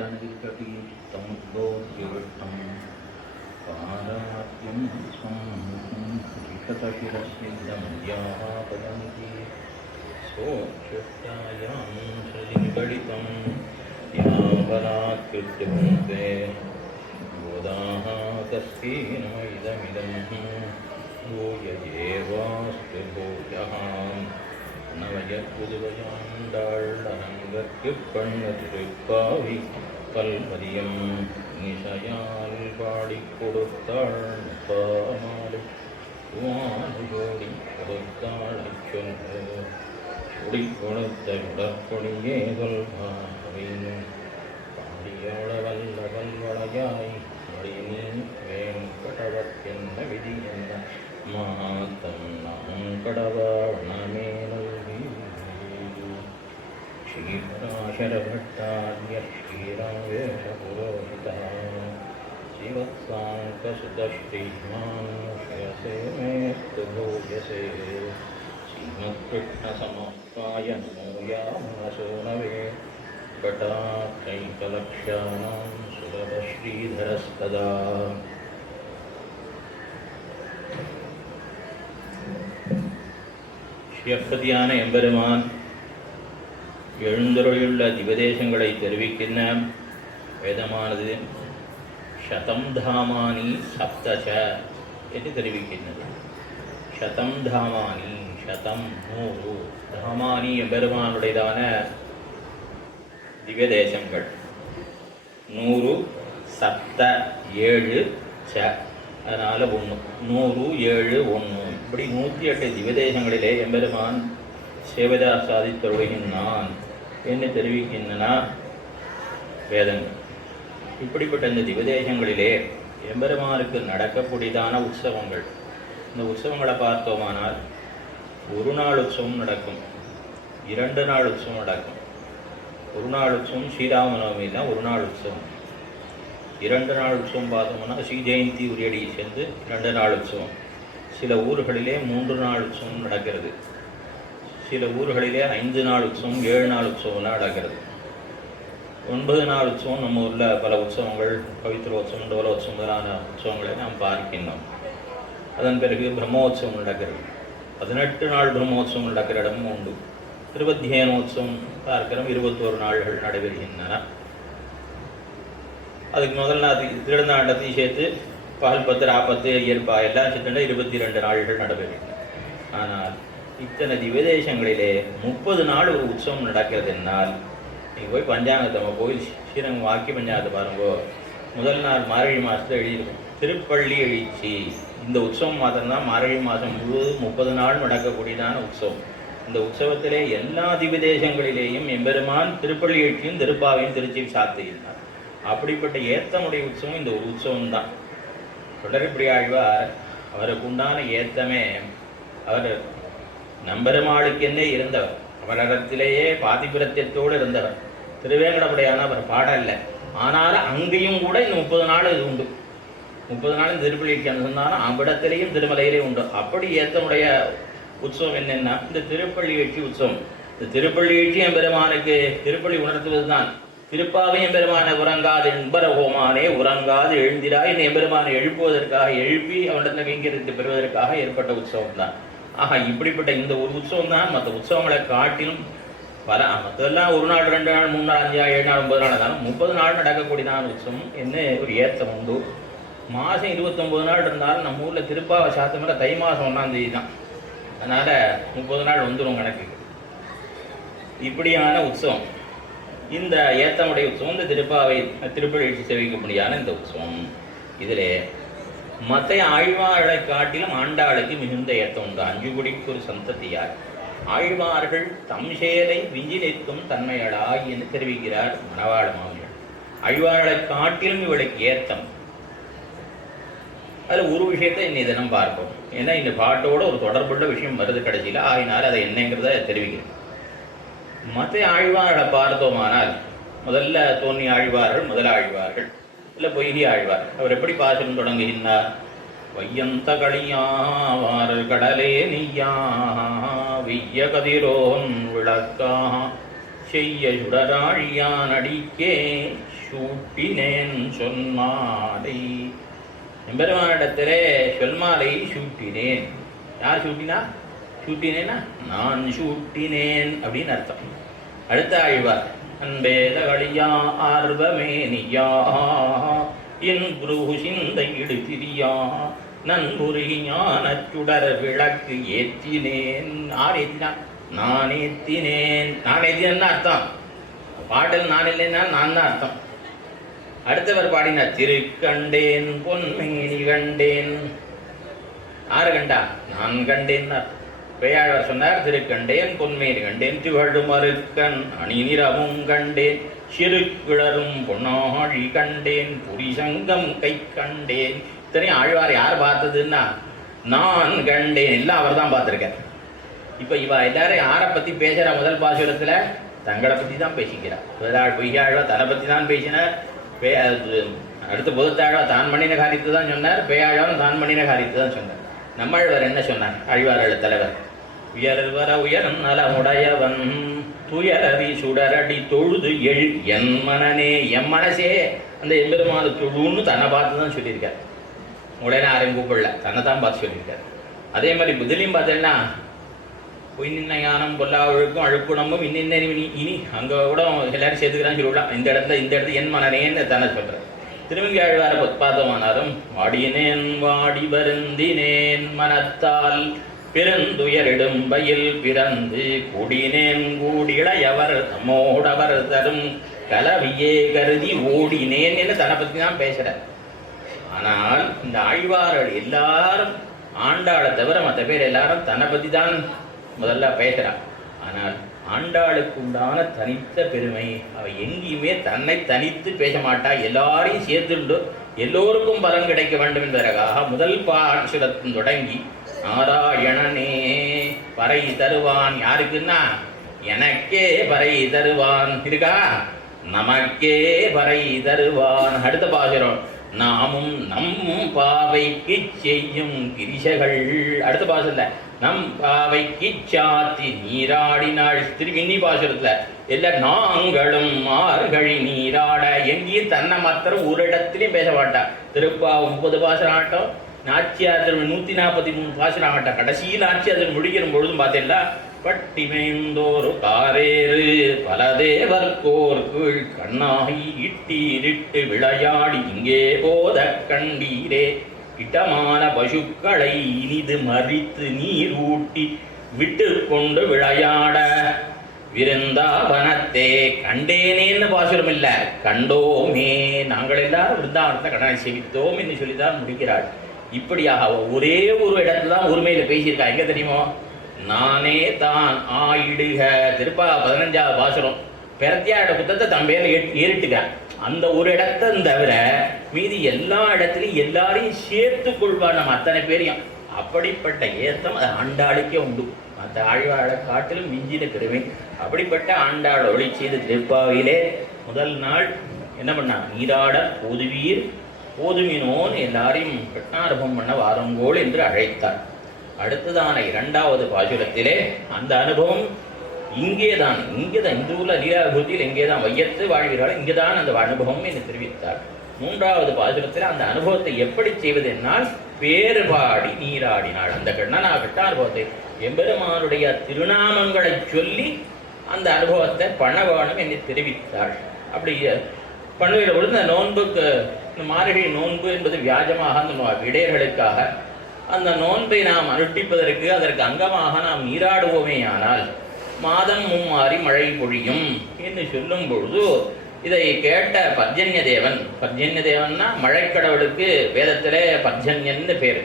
तनिर्कटीर्तं गोत्युष्टं पारात्यं स्वं शिखतशिरसिद्धमद्यापदन्ति सोच्छिष्टायां श्रीनिगडितं यावरात्कृत्यभुङ्क्ते गोदाः तस्यैनमिदमिदं भूय एवास्तु भूयः நவயப்புதுவையாண்டாள்ளரங்கற்குப்பண்ணதிருப்பாவி பல்பதியம் நிசையால் பாடிக் கொடுத்தாள் பாமாலை ஜோடி கொடுத்தாளைச் சொன்ன சுடி கொடுத்த உடற்கொடியே சொல்வாவின் பாடியோட வல்ல வல்வளையாய் மடிநீ வேங்கடவர்க்கென்ன விதி என்ன மாத்தம் நாம் கடவாணமே श्रीपराशरभट्टार्य श्रीरामेशपुरोहितः शिवत्साङ्कसुतश्रीमान् श्रेयसे मेऽस्तु भूयसे श्रीमत्कृष्णसमस्ताय नमो यामनसोनवे कटाक्षैकलक्ष्याणां सुरभश्रीधरस्तदा ஸ்ரீயப்பதியான எம்பெருமான் எழுந்தருளியுள்ள திவதேசங்களை தெரிவிக்கின்ற வேதமானது சதம் தாமானி சப்தச என்று தெரிவிக்கின்றது. சதம் தாமானி, சதம் 100, தாமானி எம்பெருமானுடையதான திவ்யதேசங்கள் 100, சப்த 7 ச, அதனால் 1, 100, 7, 1, இப்படி 108 திவ்யதேசங்களிலே எம்பெருமான் சேவதா சாதித்தருடையினான் என்று தெரிவிக்கின்றன வேதங்கள். இப்படிப்பட்ட இந்த திவதேசங்களிலே எம்பெருமானுக்கு நடக்கக்கூடியதான உற்சவங்கள், இந்த உற்சவங்களை பார்த்தோமானால் ஒரு நாள் உற்சவம் நடக்கும், 2 நாள் உற்சவம் நடக்கும். ஒரு நாள் உற்சவம் ஸ்ரீராமநவமி தான் ஒரு நாள் உற்சவம். 2 நாள் உற்சவம் பார்த்தோம்னா ஸ்ரீ ஜெயந்தி உரியடி சேர்ந்து 2 நாள் உற்சவம். சில ஊர்களிலே 3 நாள் உற்சவம் நடக்கிறது. சில ஊர்களிலே 5 நாள் உற்சவம், 7 நாள் உற்சவம்லாம் நடக்கிறது. 9 நாள் உற்சவம் நம்ம ஊரில் பல உற்சவங்கள், பவித்ரோத்சவம், டோலோத்சவம் முதலான உற்சவங்களை நாம் பார்க்கின்றோம். அதன் பிறகு பிரம்மோத்சவம் நடக்கிறது. 18 நாள் பிரம்மோத்சவம் நடக்கிற இடமும் உண்டு. திருவத்தியனோத்சவம் பார்க்கிறோம், 21 நாள்கள் நடைபெறுகின்றன. அதுக்கு முதல் நாள் திருநாட்டத்தையும் சேர்த்து பகல் 10, 40, இயற்பா எல்லாம் சேர்த்துட்டா 22 நாள்கள் நடைபெறுகின்றன. ஆனால் இத்தனை திவதேசங்களிலே 30 நாள் ஒரு உற்சவம் நடக்கிறது என்னால், நீங்கள் போய் பஞ்சாங்கத்தை நம்ம கோயில் ஸ்ரீரங்கம் வாக்கிய பஞ்சாங்கத்தை பாருங்கோ, முதல் நாள் மார்கழி மாதத்தில் எழுதியிருக்கும் திருப்பள்ளி எழுச்சி. இந்த உற்சவம் மாதம்தான் மார்கழி மாதம் முழுவதும் 30 நாள் நடக்கக்கூடியதான உற்சவம். இந்த உற்சவத்திலே எல்லா திவதேசங்களிலேயும் எம்பெருமான் திருப்பள்ளி எழுச்சியும் திருப்பாவையும் திருச்சி சாத்துகின்றார். அப்படிப்பட்ட ஏத்தமுடைய உற்சவம் இந்த ஒரு உற்சவம் தான். தொடர்புடைய ஆழ்வார் அவருக்கு உண்டான ஏத்தமே, அவர் நம்பெருமாளுக்கென்னே இருந்தவர், அவரிடத்திலேயே பாதிபிரத்தியத்தோடு இருந்தவர். திருவேங்கடமுடையான அவர் பாடல்ல, ஆனாலும் அங்கேயும் கூட இந்த 30 நாள் இது உண்டு. 30 நாள் திருப்பள்ளிக்கு சொன்னாலும் அவ்விடத்திலேயும் திருமலையிலே உண்டு. அப்படி ஏத்தமுடைய உற்சவம் என்னென்னா இந்த திருப்பள்ளி எழுச்சி உற்சவம். இந்த திருப்பள்ளி எழுச்சி எம்பெருமானுக்கு திருப்பள்ளி உணர்த்துவது தான். திருப்பாவை எம்பெருமான உறங்காது என்பரகோமானே உறங்காது எழுந்திராய் இந்த எம்பெருமானை எழுப்புவதற்காக, எழுப்பி அவனிடத்தில் கைங்கரியத்தை பெறுவதற்காக ஏற்பட்ட உற்சவம் தான். ஆக இப்படிப்பட்ட இந்த ஒரு உற்சவம் தான் மற்ற உற்சவங்களை காட்டிலும் பல, மற்றெல்லாம் 1 நாள், 2 நாள், 3 நாள், 5 நாள், 7 நாள், 9 நாள் இருந்தாலும் 30 நாள் நடக்கக்கூடியதான உற்சவம் என்ன ஒரு ஏத்தம் உண்டு. மாதம் 29 நாள் இருந்தாலும் நம்ம ஊரில் திருப்பாவை சாத்தமில்ல தை மாதம் 1ஆம் தேதி தான். அதனால் 30 நாள் வந்துடும் கணக்கு. இப்படியான உற்சவம் இந்த ஏத்தமுடைய உற்சவம். இந்த திருப்பாவை திருப்பள்ளி எழுச்சி சேவிக்க முடியாத இந்த உற்சவம். இதில் மற்ற ஆழ்வார்களை காட்டிலும் ஆண்டாளுக்கு மிகுந்த ஏத்தம் உண்டு. 5 குடிக்கு ஒரு சந்ததியார் ஆழ்வார்கள் தம் செயலை விஞ்சி நிற்கும் தன்மையளாய் என்று தெரிவிக்கிறார் மணவாள மாமியார். ஆழ்வார்களை காட்டிலும் இவளுக்கு ஏத்தம். அதில் ஒரு விஷயத்தை இன்னை தினம் பார்ப்போம். ஏன்னா இந்த பாட்டோட ஒரு தொடர்புள்ள விஷயம் வருது கடைசியில், ஆகினால அதை என்னங்கிறத தெரிவிக்கிறேன். மற்ற ஆழ்வார்களை பார்த்தோமானால் முதல்ல தோன்றிய ஆழ்வார்கள் முதலாழ்வார்கள், இல்லை பொய்கி ஆழ்வார். அவர் எப்படி பாசனம் தொடங்குகின்றார்? வையந்த களியாவார் கடலே நீயா விய்ய கதிரோன் விளக்கா செய்ய சுடராழியான் அடிக்கே சூட்டினேன் சொன்மாலை. எம்பெருமானிடத்திலே சொல்மாலை சூட்டினேன். யார் சூட்டினா? சூட்டினேன்னா நான் சூட்டினேன் அப்படின்னு அர்த்தம். அடுத்த ஆழ்வார், அன்பேத களியா ஆர்வமேனியா என் குரு சிந்தை இடுதிரியா நன்புரி ஞான சுடர் விளக்கு ஏற்றினேன். யார் ஏற்றினா? நான் ஏற்றினேன். நான் ஏற்றினேன்னு அர்த்தம். பாடல் நான் இல்லைன்னா நான் தான் அர்த்தம். அடுத்தவர் பாடினார், திருக்கண்டேன் பொன்மேனி கண்டேன். யாரு கண்டா? நான் கண்டேன். பேயாழ்வார் சொன்னார், திருக்கண்டேன் பொன்மேனி கண்டேன் திகழுமறுக்கண் அணி நிறமும் கண்டேன் சிறுகிழரும் பொன்னாழி கண்டேன் புரிசங்கம் கை கண்டேன். இத்தனையும் ஆழ்வார் யார் பார்த்ததுன்னா நான் கண்டேன். எல்லாம் அவர் தான் பார்த்துருக்கார். இப்போ இவ எல்லாரும் யாரை பற்றி பேசுகிற? முதல் பாசுரத்தில் தங்களை பற்றி தான் பேசிக்கிறார். பொய்யாழ்வார் தன்னை பற்றி தான் பேசினார். அடுத்த பொதுத்தாழ்வார் தான் பண்ணின காரியத்தை தான் சொன்னார். பேயாழ்வார் தான் பண்ணின காரியத்தை தான் சொன்னார். நம்மாழ்வார் என்ன சொன்னார்? ஆழ்வார்கள் தலைவர், உயர்வர உயரம் நலமுடையவன் துயரவி சுடரடி தொழுது எழு என் மனனே. என் மனசே அந்த எம்பெருமான தொழுன்னு தன்னை பார்த்து தான் சொல்லியிருக்கார். உடனே யாரையும் கூப்பிடல, தன்னை தான் பார்த்து சொல்லியிருக்கார். அதே மாதிரி புதிலையும் பார்த்தேன்னா பொய் நின்ன ஞானம் பொல்லா ஒழுக்கும் அழுக்குணமும் இன்னின்ன இனி அங்கே கூட எல்லாரும் சேர்த்துக்கிறான்னு சொல்லிவிடலாம். இந்த இடத்துல என் மனனேன்னு தானே சொல்கிறேன். திருமங்கி ஆழ்வார பொற்பாதமானாரும், வாடினேன் வாடி வருந்தினேன் மனத்தால் பெருந்துயரிடும் பயில் பிறந்து கூடினேன் கூடிளையவர் தம்மோடவர் தரும் கலவியே கருதி ஓடினேன் என்று தன்னை பற்றி தான் பேசுகிறார். ஆனால் இந்த ஆழ்வார்கள் எல்லாரும் ஆண்டாளை தவிர மற்ற பேர் எல்லாரும் தன்னை பற்றி தான் முதல்ல பேசுகிறார். ஆனால் ஆண்டாளுக்கு உண்டான தனித்த பெருமை, அவள் எங்கேயுமே தன்னை தனித்து பேச மாட்டா. எல்லாரையும் சேர்த்துண்டு எல்லோருக்கும் பலன் கிடைக்க வேண்டும் என்பதற்காக முதல் பாசுரத்தின் தொடங்கி நாராயணனே பறை தருவான். யாருக்குன்னா எனக்கே பறை தருவான் இருக்கா, நமக்கே பறை தருவான். அடுத்த பாசுரம், நாமும் நம் பாவைக்கு செய்யும் கிரிசைகள். அடுத்த பாசுரத்துல நம் பாவைக்கு சாத்தி நீராடினாள். திருவிண்ணி பாசுரத்துல எல்லாம் நாங்களும் மார்கழி நீராட. எங்கேயும் தன்னை மாத்திரம் ஒரு இடத்துலையும் பேச மாட்டா. திருப்பா 30 பாசுரம் ஆட்டம், நாச்சியார் 143 பாசுரம் ஆட்டம். கடைசியில் நாச்சியார் முடிக்கிற பொழுதும் பார்த்தீங்களா, பட்டிமைந்தோரு காரேறு பல தேவர்கோர் கீழ் கண்ணாகி இட்டீரிட்டு விளையாடி இங்கே போத கண்டீரே இட்டமான பசுக்களை இனிது மறித்து நீர் ஊட்டி விட்டு கொண்டு விளையாட விருந்தாவனத்தே கண்டேனேன்னு பாசுரம் இல்லை, கண்டோமே. நாங்கள் எல்லாரும் விருந்தாவனத்தை கடனை செவித்தோம் என்று சொல்லித்தான் முடிக்கிறாள். இப்படியாக ஒரே ஒரு இடத்துல தான் உரிமையில் பேசியிருக்கா. எங்கே தெரியுமோ? நானே தான் ஆயிடுக. திருப்பா 15வது பாசுரம் பெரத்தியாட புத்தத்தை தன் பேரில் ஏறிட்டுக்கிறான். அந்த ஒரு இடத்தை தவிர மீதி எல்லா இடத்துலையும் எல்லாரையும் சேர்த்து கொள்வார் நம்ம அத்தனை பேரையும். அப்படிப்பட்ட ஏத்தம் அது ஆண்டாளுக்கே உண்டு. மற்ற ஆழ்வாழை காட்டிலும் மிஞ்சின பெருமை. அப்படிப்பட்ட ஆண்டாள் ஒளி செய்த திருப்பாவிலே முதல் நாள் என்ன பண்ணா? நீராட போதுவீர் போதுமினோன் எல்லாரையும் கிருஷ்ணாரூபம் பண்ண வாரங்கோள் என்று அழைத்தார். அடுத்ததான 2வது பாசுரத்திலே அந்த அனுபவம் இங்கேதான் இந்த ஊர்ல லீலாபூதியில் இங்கேதான் வையத்து வாழ்கிறாள், இங்கேதான் அந்த அனுபவம் என்று தெரிவித்தார். 3வது பாசுரத்தில் அந்த அனுபவத்தை எப்படி செய்வது என்னால் பேறுபாடி நீராடினாள். அந்த கிருஷ்ணானுபவத்தை எம்பெருமானுடைய திருநாமங்களை சொல்லி அந்த அனுபவத்தை பண்ண வேணும் என்று தெரிவித்தாள். அப்படி பண்ணுகிற பொழுது இந்த நோன்புக்கு, இந்த மார்கழி நோன்பு என்பது வியாஜமாக அந்த இடையர்களுக்காக அந்த நோன்பை நாம் அனுஷ்டிப்பதற்கு அதற்கு அங்கமாக நாம் நீராடுவோமே. ஆனால் மாதம் மும்மாறி மழை பொழியும் என்று சொல்லும் பொழுது இதை கேட்ட பர்ஜன்ய தேவன்னா மழைக்கடவுளுக்கு வேதத்திலே பர்ஜன்யன்னு பேர்.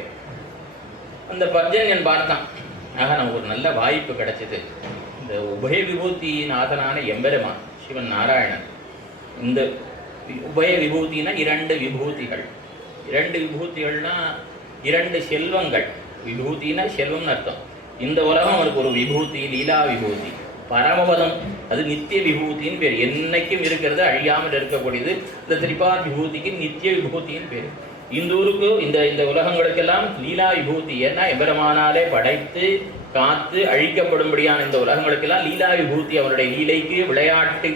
அந்த பர்ஜன்யன் பார்த்தான், ஆக நமக்கு ஒரு நல்ல வாய்ப்பு கிடைச்சது. இந்த உபய விபூதி நாதனான எம்பெருமான் சிவன் நாராயணன், இந்த உபய விபூதினா 2 விபூதிகள். 2 விபூதிகள்னா 2 செல்வங்கள். விபூதினா செல்வம்னு அர்த்தம். இந்த உலகம் அவருக்கு ஒரு விபூதி, லீலா விபூதி. பரமபதம் அது நித்திய விபூதின்னு பேர். என்னைக்கும் இருக்கிறது, அழியாமல் இருக்கக்கூடியது. இந்த திரிபாத் விபூதிக்கு நித்திய விபூதின்னு பேர். இந்த ஊருக்கு இந்த உலகங்களுக்கெல்லாம் லீலா விபூதி. ஏன்னா எம்பெருமானாலே படைத்து காத்து அழிக்கப்படும்படியான இந்த உலகங்களுக்கெல்லாம் லீலா விபூதி. அவருடைய லீலைக்கு விளையாட்டு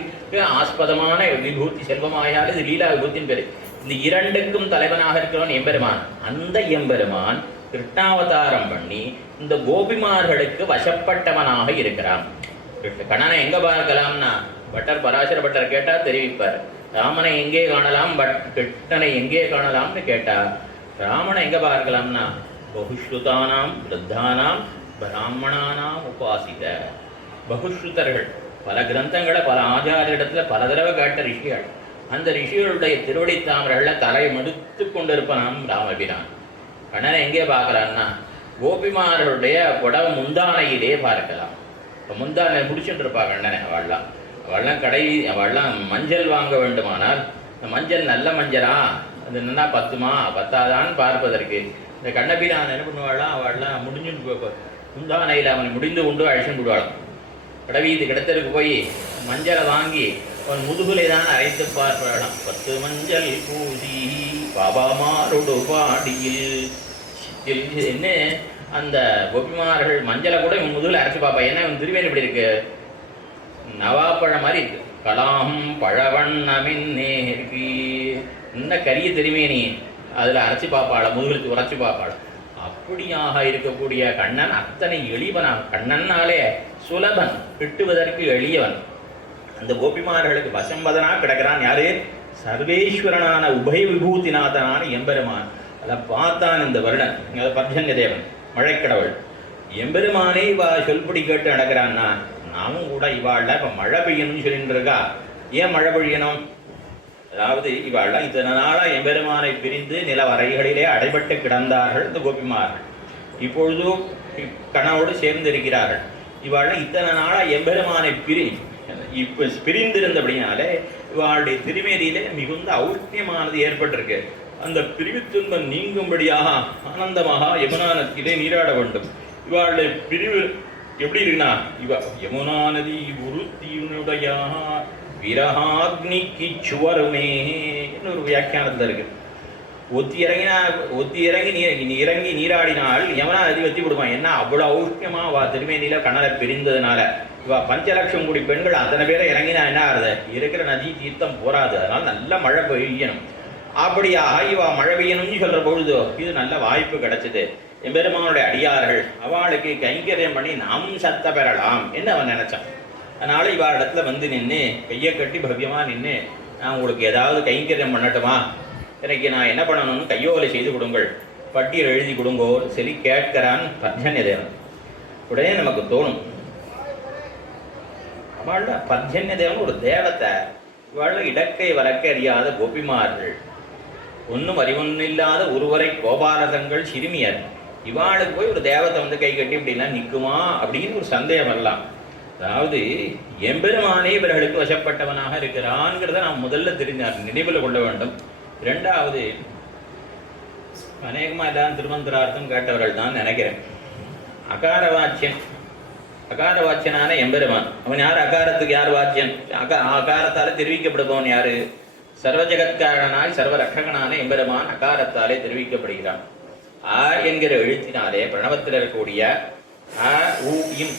ஆஸ்பதமான விபூதி செல்வமாயால் இது லீலா விபூத்தின் பேரு. இந்த இரண்டுக்கும் தலைவனாக இருக்கிறவன் எம்பெருமான். அந்த எம்பெருமான் கிருஷ்ணாவதாரம் பண்ணி இந்த கோபிமார்களுக்கு வசப்பட்டவனாக இருக்கிறான். கண்ணனை எங்க பார்க்கலாம்னா பட்டர் பராசர பட்டர் கேட்டா தெரிவிப்பார். ராமனை எங்கே காணலாம், கிருஷ்ணனை எங்கே காணலாம்னு கேட்டா ராமனை எங்க பார்க்கலாம்னா பகுஸ்ருதானாம் விருத்தானாம் பிராமணானாம் உபாசித. பகுஸ்ருதர்கள், பல கிரந்தங்களை பல ஆச்சாரியிடத்துல பல தடவை கேட்ட ரிஷிகள். அந்த ரிஷிகளுடைய திருவடி தாமரைகள்ல தலையை மடுத்து கொண்டிருப்பானாம் ராமபிரான். கண்ணனை எங்கே பார்க்கலாம்னா கோபிமார்களுடைய புடவ முந்தானையிலே பார்க்கலாம். இப்போ முந்தானை முடிச்சுட்டு இருப்பா கண்ணனை. அவள்லாம் மஞ்சள் வாங்க வேண்டுமானால் இந்த மஞ்சள் நல்ல மஞ்சளா, அது என்னன்னா பத்துமா பத்தாதான்னு பார்ப்பதற்கு இந்த கண்ணபிரான் என்ன பண்ணுவாளாம், அவள்லாம் முடிஞ்சுட்டு முந்தானையில் அவனை முடிந்து கொண்டு அழிச்சுட்டு விடுவாளாம். கடவீது கிடத்தருக்கு போய் மஞ்சளை வாங்கி அவன் முதுகுலை தான் அரைத்து பார்ப்பாளாம். 10 மஞ்சள் பூசி பாபாமாரோடு பாடியில் என்ன அந்த கோபிமார்கள் மஞ்சளை கூட இவன் முதுகில் அரைச்சி பார்ப்பா. ஏன்னா இவன் திருவேன் இப்படி இருக்கு, நவாப்பழம் மாதிரி இருக்கு. கலாம் பழவண்ணமின்னே இருக்கு, இன்னும் கரிய திருமேனி அதில் அரைச்சி பார்ப்பாள, முதுகுலுக்கு உரைச்சி பார்ப்பாள். அப்படியாக இருக்கக்கூடிய கண்ணன் அத்தனை எளிவனாக, கண்ணன்னாலே சுலபன், கிட்டுவதற்கு எளியவன். அந்த கோபிமார்களுக்கு வசம்பதனா கிடக்கிறான் யாரு? சர்வேஸ்வரனான உபய விபூதிநாதனான எம்பெருமான். அதை பார்த்தான் இந்த வருடன் பர்ஜன்ய தேவன், மழைக்கடவுள். எம்பெருமானே இவா சொல்படி கேட்டு நடக்கிறான்னா நாமும் கூட இவாள்ல இப்போ மழை பெய்யணும்னு சொல்லிட்டு இருக்கா. ஏன் மழை பெய்யணும்? அதாவது இவாள்லாம் இத்தனை நாளாக எம்பெருமானை பிரிந்து நிலவரைகளிலே அடைபட்டு கிடந்தார்கள் இந்த கோபிமார்கள். இப்பொழுதும் கணவோடு சேர்ந்து இருக்கிறார்கள். இவாள்லாம் இத்தனை நாளாக எம்பெருமானை பிரிந்திருந்தபடினாலே இவாளுடைய திருமேனியிலே மிகுந்த ஔஷ்ணியமானது ஏற்பட்டிருக்கு. அந்த பிரிவு துன்பம் நீங்கும்படியாக ஆனந்தமாக யமுனா நதியிலே நீராட வேண்டும். இவாளுடைய பிரிவு எப்படி இருக்குன்னா, யமுனா நதி உருத்தியுடைய விரகாக்னிக்கு சுவருமே ஒரு வியாக்கியானத்தில் இருக்கு. ஒத்தி இறங்கி நீராடினால் யமுனா நதி வத்தி விடுவான். ஏன்னா அவ்வளோ ஔஷ்ணியமா வா திருமேனியில கண்ணலை பிரிந்ததுனால இவா 5 லட்சம் கோடி பெண்கள் அத்தனை பேரை இறங்கினா என்ன ஆறுது, இருக்கிற நதி தீர்த்தம் போராது. அதனால நல்ல மழை பெய்யணும். அப்படியாக இவா மழை பெய்யணும்னு சொல்ற பொழுது இது நல்ல வாய்ப்பு கிடைச்சது. எம்பெருமானுடைய அடியார்கள் அவளுக்கு கைங்கரியம் பண்ணி நாம் சத்த பெறலாம் என்று அவன் நினைச்சான். அதனால இவா இடத்துல வந்து நின்று கையை கட்டி பவ்யமா நின்று, நான் உங்களுக்கு ஏதாவது கைங்கரியம் பண்ணட்டுமா, எனக்கு நான் என்ன பண்ணணும்னு கையோலை செய்து கொடுங்கள், பட்டியல் எழுதி கொடுங்கோ சொல்லி கேட்கிறான் பர்ஜன்ய தேவன். உடனே நமக்கு தோணும், அவள பர்ஜன்ய தேவன் ஒரு தேவத்தை, இவாழ இடக்கை வழக்கை அறியாத கோபிமார்கள், ஒன்றும் அறிவொன்னில்லாத ஒருவரை கோபாலதங்கள் சிறுமியர், இவாளுக்கு போய் ஒரு தேவத்தை வந்து கை கட்டி இப்படிலாம் நிற்குமா அப்படின்னு ஒரு சந்தேகம் வரலாம். அதாவது எம்பெருமானே இவர்களுக்கு வசப்பட்டவனாக இருக்கிறான்ங்கிறத நாம் முதல்ல நினைவில் கொள்ள வேண்டும். 2வது, அநேகமாக எல்லாம் திருமந்திரார்த்தம் கேட்டவர்கள் தான் நினைக்கிறேன். அகாரவாச்சியனான எம்பெருமான் அவன் யார்? அகாரத்துக்கு யார் வாச்சியன்? அகாரத்தாலே தெரிவிக்கப்படுபவன் யாரு? சர்வ ஜெகத்காரனாய் சர்வ ரட்சகனான எம்பெருமான் அகாரத்தாலே தெரிவிக்கப்படுகிறான். ஆ என்கிற எழுத்தினாலே பிரணவத்தில் இருக்கக்கூடிய அ உ இம்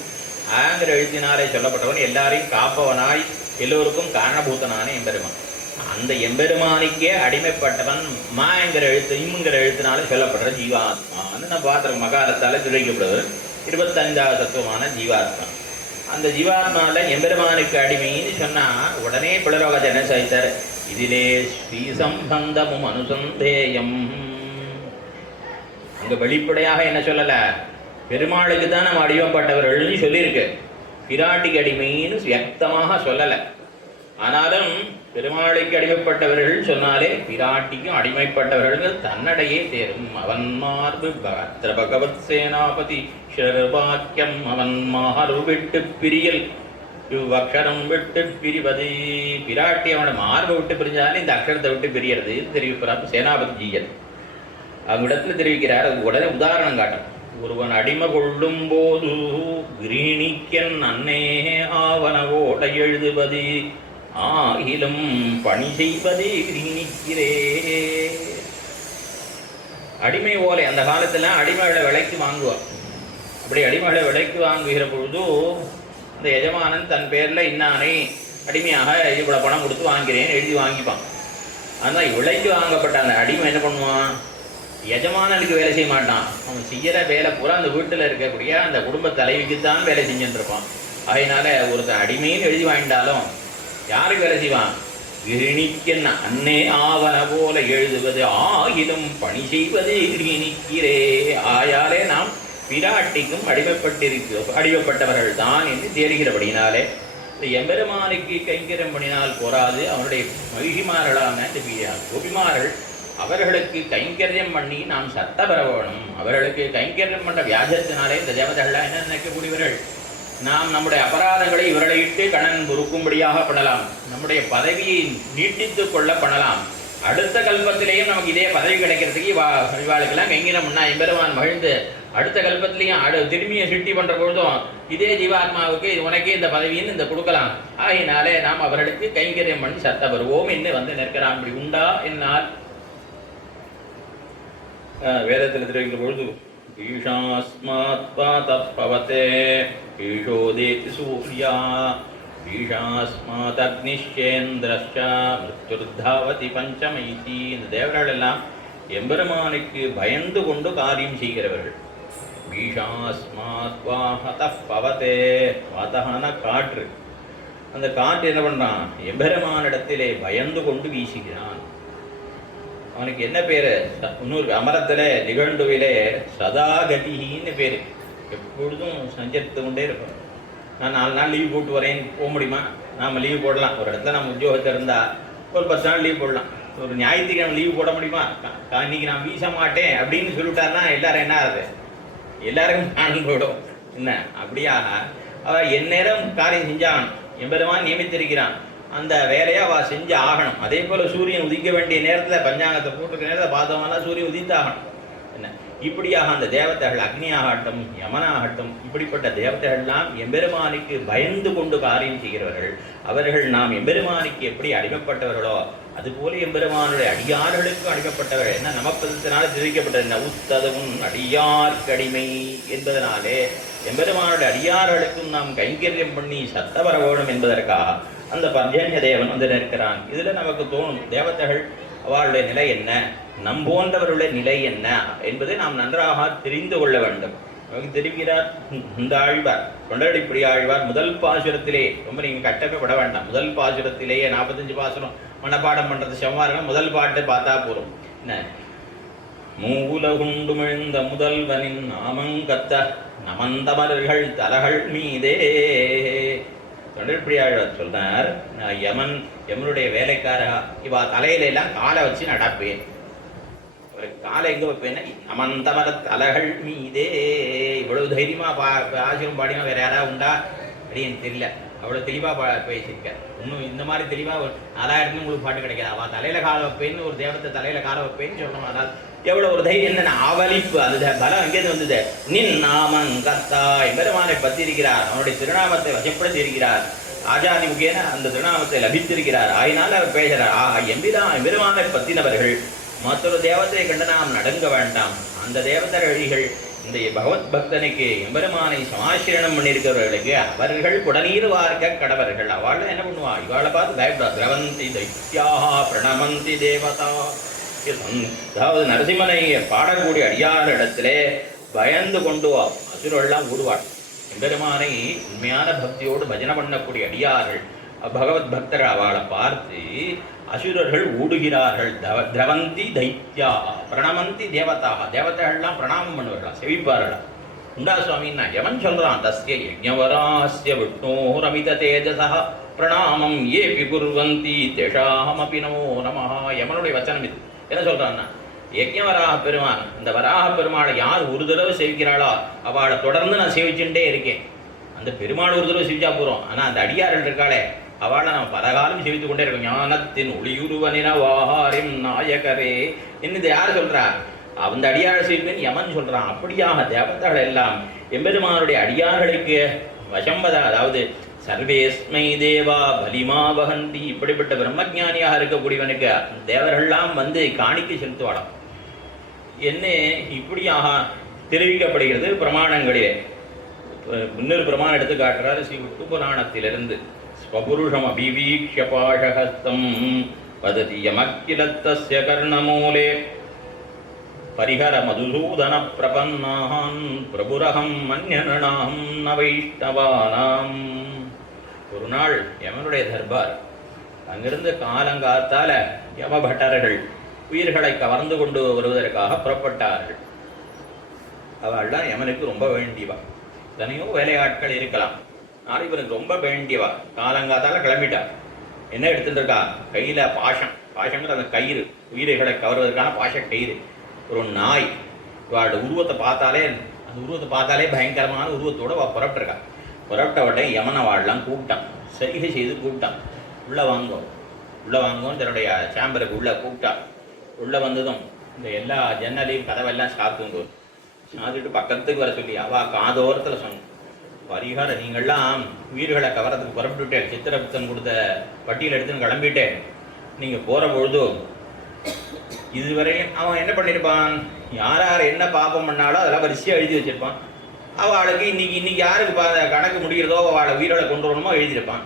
ஆங்கிற எழுத்தினாலே சொல்லப்பட்டவன் எல்லாரையும் காப்பவனாய் எல்லோருக்கும் காரணபூத்தனான எம்பெருமான். அந்த எம்பெருமானிக்கே அடிமைப்பட்டவன் மா என்கிற எழுத்து இம்ங்கிற எழுத்தினாலே சொல்லப்படுற ஜீவாத்மான்னு நம்ம பார்த்துருக்கோம். மகாரத்தாலே தெரிவிக்கப்படுவது 25வது தத்துவமான ஜீவாத்மா. அந்த ஜீவாத்மாவில் எம்பெருமானுக்கு அடிமைன்னு சொன்னால் உடனே பிளரோகத்தை என்ன சாய்த்தார், இதிலே ஸ்ரீ சம்பந்தமும் அனுசந்தேயம். அங்கே வெளிப்படையாக என்ன சொல்லலை, பெருமாளுக்கு தான் நம்ம அடிமைப்பட்டவர்கள்னு சொல்லியிருக்கு. பிராட்டிக்கு அடிமைன்னு வியக்தமாக சொல்லலை. ஆனாலும் பெருமாளுக்கு அடிமைப்பட்டவர்கள் சொன்னாலே பிராட்டிக்கும் அடிமைப்பட்டவர்கள் தன்னடையே தேரும். அவன் மார்பு பத்ர பகவத் சேனாபதி ஷர்வாக்கியம் அவன் மார்பு விட்டு பிரியல் இவ்வக்ஷரம் விட்டு பிரிவது. பிராட்டி அவனோட மார்பை விட்டு பிரிஞ்சாலும் இந்த அக்ஷரத்தை விட்டு பிரியறது தெரிவிக்கிறார் சேனாபதி ஜீயன். அவங்கிடத்துல தெரிவிக்கிறார். அது உடனே உதாரணம் காட்டும். ஒருவன் அடிமை கொள்ளும் போது கிரீணிக்கன் அன்னே ஆவனவோட எழுதுவது ஆகிலும் பணி செய்வதே கிரீணிக்கிறே. அடிமை ஓலை அந்த காலத்துல அடிமைகளை விலைக்கு வாங்குவார். அப்படி அடிமைகளை விலைக்கு வாங்குகிற பொழுது இந்த எஜமானன் தன் பேர்ல இன்னானை அடிமையாக இவ்வளோ பணம் கொடுத்து வாங்கிறேன்னு எழுதி வாங்கிப்பான். ஆனால் விலைக்கு வாங்கப்பட்ட அந்த அடிமை என்ன பண்ணுவான்? எஜமானனுக்கு வேலை செய்ய மாட்டான். அவன் செய்கிற வேலை பூரா அந்த வீட்டில் இருக்கக்கூடிய அந்த குடும்ப தலைவிக்குத்தான் வேலை செஞ்சுட்டு இருப்பான். அதனால ஒருத்தன் அடிமைன்னு எழுதி வாங்கிட்டாலும் யாருக்கு வேலை செய்வான்? கிருணிக்கென்ன அன்னே ஆவன போல எழுதுவது ஆகிலும் பணி செய்வது கிருணிக்கிறே. ஆயாலே நாம் பிராட்டிக்கும் அடிமைப்பட்டவர்கள் தான் என்று தேடுகிறபடினாலே எம்பெருமானுக்கு கைங்கரம் பண்ணினால் போராது, அவனுடைய மகிழ்ச்சிமார்களான கோபிமார்கள் அவர்களுக்கு கைங்கரியம் பண்ணி நாம் சத்த பெற வேணும். அவர்களுக்கு கைங்கரியம் பண்ண வியாஜத்தினாலே இந்த தேவதைகள்லாம் என்ன நினைக்கக்கூடியவர்கள்? நாம் நம்முடைய அபராதங்களை இவர்களை இட்டு கணன் பொறுக்கும்படியாக பண்ணலாம், நம்முடைய பதவியை நீட்டித்து கொள்ள பண்ணலாம். அடுத்த கல்பத்திலேயும் நமக்கு இதே பதவி கிடைக்கிறதுக்கு இவாளுக்கெல்லாம் கைங்கரம் பண்ணா எம்பெருமான் மகிழ்ந்து அடுத்த கல்பத்திலையும் திரும்பிய சிருஷ்டி பண்ற பொழுதும் இதே ஜீவாத்மாவுக்கு உனக்கே இந்த பதவின்னு இந்த கொடுக்கலாம். ஆகினாலே நாம் அவர்களுக்கு கைங்கரியம் பண்ணி சத்த வருவோம் என்று வந்து நிற்கிறான். அப்படி உண்டா என்னால் வேதத்தில் தெரிவிக்கிற பொழுது ஈஷாஸ்மாத் பாதப்பவதே ஈஷோதேதி சூர்யா ஈஷாஸ்மாத் அக்னிஷேந்திரஷ்ச மிருத்யுர்தாவதி பஞ்சமைதி. இந்த தேவர்கள் எல்லாம் எம்பெருமானுக்கு பயந்து கொண்டு காரியம் செய்கிறவர்கள். ஈஷாஸ்மாத் வாஹதப் பவதே. வாதஹான காற்று. அந்த காற்று என்ன பண்றான்? எம்பெருமானிடத்திலே பயந்து கொண்டு வீசுகிறான். அவனுக்கு என்ன பேரு? இன்னொரு அமரத்தில் நிகழ்ந்துவிலே சதாகதின்னு பேரு. எப்பொழுதும் சஞ்சரித்து கொண்டே இருப்பான். நான் 4 நாள் லீவ் போட்டு வரேன்னு போக முடியுமா? நாம் லீவ் போடலாம். ஒரு இடத்துல நம்ம உத்தியோகத்தில் இருந்தால் ஒரு 10 நாள் லீவ் போடலாம். ஒரு ஞாயிற்றுக்கிழமை லீவ் போட முடியுமா? இன்னைக்கு நான் வீச மாட்டேன் அப்படின்னு சொல்லிட்டாருன்னா எல்லாரும் என்ன ஆகுது? எல்லாருக்கும் நான் போடும். என்ன அப்படியாக அவள் எந்நேரம் காரியம் செஞ்சான். எம்பெருமான் நியமித்திருக்கிறான். அந்த வேலையை அவள் செஞ்சு ஆகணும். அதே போல் சூரியன் உதிக்க வேண்டிய நேரத்தில் பஞ்சாங்கத்தை போட்டிருக்க நேரத்தில் பார்த்தோம்னா சூரியன் உதித்தாகணும். என்ன இப்படியாக அந்த தேவதைகள் அக்னியாகட்டும் யமனாகட்டும் இப்படிப்பட்ட தேவதைகள்லாம் எம்பெருமானுக்கு பயந்து கொண்டு காரியம் செய்கிறவர்கள். அவர்கள் நாம் எம்பெருமானுக்கு எப்படி அடிமைப்பட்டவர்களோ அதுபோல எம்பெருமானுடைய அடியார்களுக்கு அடிமைப்பட்டவர்கள். என்ன நமப்பதத்தினால தெரிவிக்கப்பட்டது உத்ததவும் அடியார் கடிமை என்பதனாலே எம்பெருமானுடைய அடியார்களுக்கும் நாம் கைங்கரியம் பண்ணி சத்த வர வேணும் என்பதற்காக அந்த பர்ஜன்ய தேவன் வந்து நிற்கிறான். இதுல நமக்கு தோணும் தேவதைகள் அவளுடைய நிலை என்ன, நம்போன்றவருடைய நிலை என்ன என்பதை நாம் நன்றாக தெரிந்து கொள்ள வேண்டும். நமக்கு தெரிவிக்கிறார் இந்த ஆழ்வார் கொண்டடிப்படி ஆழ்வார் முதல் பாசுரத்திலே. ரொம்ப நீங்க கட்டப்பட வேண்டாம். முதல் பாசுரத்திலேயே 45 பாசுரம் மனப்பாடம் பண்றது செவ்வாறுனா முதல் பாட்டு பார்த்தா போறோம். என்ன மூலகுண்டுமிழ்ந்த முதல்வனின் நாமங்கத்த நமந்தமர்கள் தலகள் மீதே. தொண்டர்பிரியாழ்வார் சொன்னார், யமனுடைய வேலைக்காரா இவா தலையில எல்லாம் காலை வச்சு நடப்பேன். காலை எங்க வைப்பேன்னா நமந்தமர தலகள் மீதே. இவ்வளவு தைரியமா ஆசிரம் பாடினா வேற யாராவது உண்டா அப்படின்னு தெரியல. அவ்வளவு தெளிவா பேசியிருக்க. இன்னும் இந்த மாதிரி தெளிவா 4000 உங்களுக்கு பாட்டு கிடைக்காது. அவ தலையில காலை வைப்பேன்னு ஒரு தேவத்தை தலையில காலை வைப்பேன்னு சொல்லணும். அதாவது எவ்வளவு ஒரு தைரியம், என்ன அவலிப்பு, அது பலம் எங்கேருந்து வந்தது? நின் நாமங்கத்தா எம்பெருமானை பத்தி இருக்கிறார். அவனுடைய திருநாமத்தை வசப்படுத்தி இருக்கிறார். ராஜாதி முகேன அந்த திருநாமத்தை லபித்திருக்கிறார். ஆயினால அவர் பேசுறார். எம்பெருமானை பத்தினவர்கள் மற்றொரு தேவத்தை கண்டு நாம் நடுங்க வேண்டாம். அந்த தேவதைகள் இந்த பகவத் பக்தனுக்கு எம்பெருமானை சமாசிரணம் பண்ணியிருக்கிறவர்களுக்கு அவர்கள் குடநீர் வார்க்க கடவர்கள். அவள் என்ன பண்ணுவா? இவாளை பார்த்து பயப்படா. திரவந்தி தைத்யாஹா பிரணமந்தி தேவதா. அதாவது நரசிம்மனை பாடக்கூடிய அடியார் இடத்திலே பயந்து கொண்டு அசுரெல்லாம் ஓடுவாள். எம்பெருமானை உண்மையான பக்தியோடு பஜனை பண்ணக்கூடிய அடியார்கள் பகவத் பக்தர் அவளை பார்த்து அசுரர்கள் ஓடுகிறார்கள். திரவந்தி தைத்யா பிரணமந்தி தேவதாக. தேவதைகள்லாம் பிரணாமம் பண்ணுவார்களா, செவிப்பார்களா. உண்டா சுவாமின்னா யமன் சொல்றான், தஸ்ய யஜ்ஞவராஸ்ய விஷ்ணோரமித தேஜசா பிரணாமம் ஏபி குர்வந்தி தேஷாஹமபி நமோ நமஹ. யமனுடைய வச்சனம் இது. என்ன சொல்றான்னா, யஜ்ஞவராக பெருமான், இந்த வராக பெருமாளை யார் ஒரு தடவை சேவிக்கிறாளோ அவளை தொடர்ந்து நான் சேவிச்சுட்டே இருக்கேன். அந்த பெருமாள் ஒரு தடவை சேவிச்சா போறோம். ஆனா அந்த அடியார்கள் இருக்காளே அவளை நம்ம பலகாலம் சேவித்து கொண்டே இருக்கோம். ஞானத்தின் ஒளியுருவனின வாரின் நாயகரே என்று யார் சொல்றா? அந்த அடியார் சேவிப்பேன் யமன் சொல்றான். அப்படியாக தேவதைகள் எல்லாம் எம்பெருமானுடைய அடியார்களுக்கு வசம்பதா, அதாவது சர்வேஸ்மை தேவா பலிமா வகந்தி. இப்படிப்பட்ட பிரம்மஜானியாக இருக்கக்கூடியவனுக்கு தேவர்கள்லாம் வந்து காணிக்கை செலுத்துவாளாம். என்ன இப்படியாக தெரிவிக்கப்படுகிறது பிரமாணங்களிலே. இன்னொரு பிரமாணம் எடுத்து காட்டுறாரு ஸ்ரீ விஷ்ணு புராணத்திலிருந்து. ஸ்வபுருஷமபிவீக்ஷ்ய பாஷஹஸ்தம் வததி யமக்கிலத்தஸ்ய கர்ணமூலே பரிஹர மதுசூதன பிரபன்னான் பிரபுரகம் மன்யனாம் ந வைஷ்ணவானாம். ஒரு நாள் யமனுடைய தர்பார், அங்கிருந்து காலங்காத்தால யமபட்டர்கள் உயிர்களை கவர்ந்து கொண்டு வருவதற்காக புறப்பட்டார்கள். அவள்லாம் யமனுக்கு ரொம்ப வேண்டியவா. தனியோ வேலையாட்கள் இருக்கலாம், ஆனால் இவனுக்கு ரொம்ப வேண்டியவா. காலங்காத்தால கிளம்பிட்டா. என்ன எடுத்துட்டு இருக்கா? கையில பாஷங்கிற அந்த கயிறு, உயிர்களை கவர்வதற்கான பாஷ கயிறு. ஒரு நாய், இவாளோட உருவத்தை பார்த்தாலே பயங்கரமான உருவத்தோடு புறப்பட்டிருக்கா. புறப்பட்ட உடனே யமனை வாழலாம் கூப்பிட்டான், சரிகை செய்து கூப்பிட்டான். உள்ளே வாங்குவோம் தன்னுடைய சேம்பருக்கு உள்ளே கூப்பிட்டான். உள்ளே வந்ததும் இந்த எல்லா ஜன்னலையும் கதவெல்லாம் சாத்திட்டு பக்கத்துக்கு வர சொல்லி அவள் காதோரத்தில் சொன்னான், பரிகார நீங்கள்லாம் உயிர்களை கவரத்துக்கு புறப்பட்டுவிட்டேன், சித்திரபுத்தன் கொடுத்த பட்டியல் எடுத்துன்னு கிளம்பிட்டேன். நீங்கள் போகிற பொழுது இதுவரையும் அவன் என்ன பண்ணியிருப்பான், யார் என்ன பாப்பம் பண்ணாலும் அதெல்லாம் வரிசையாக எழுதி வச்சிருப்பான். அவளுக்கு இன்னைக்கு யாருக்கு கணக்கு முடிகிறதோ அவளை உயிரோட கொண்டு வரணுமோ எழுதியிருப்பான்.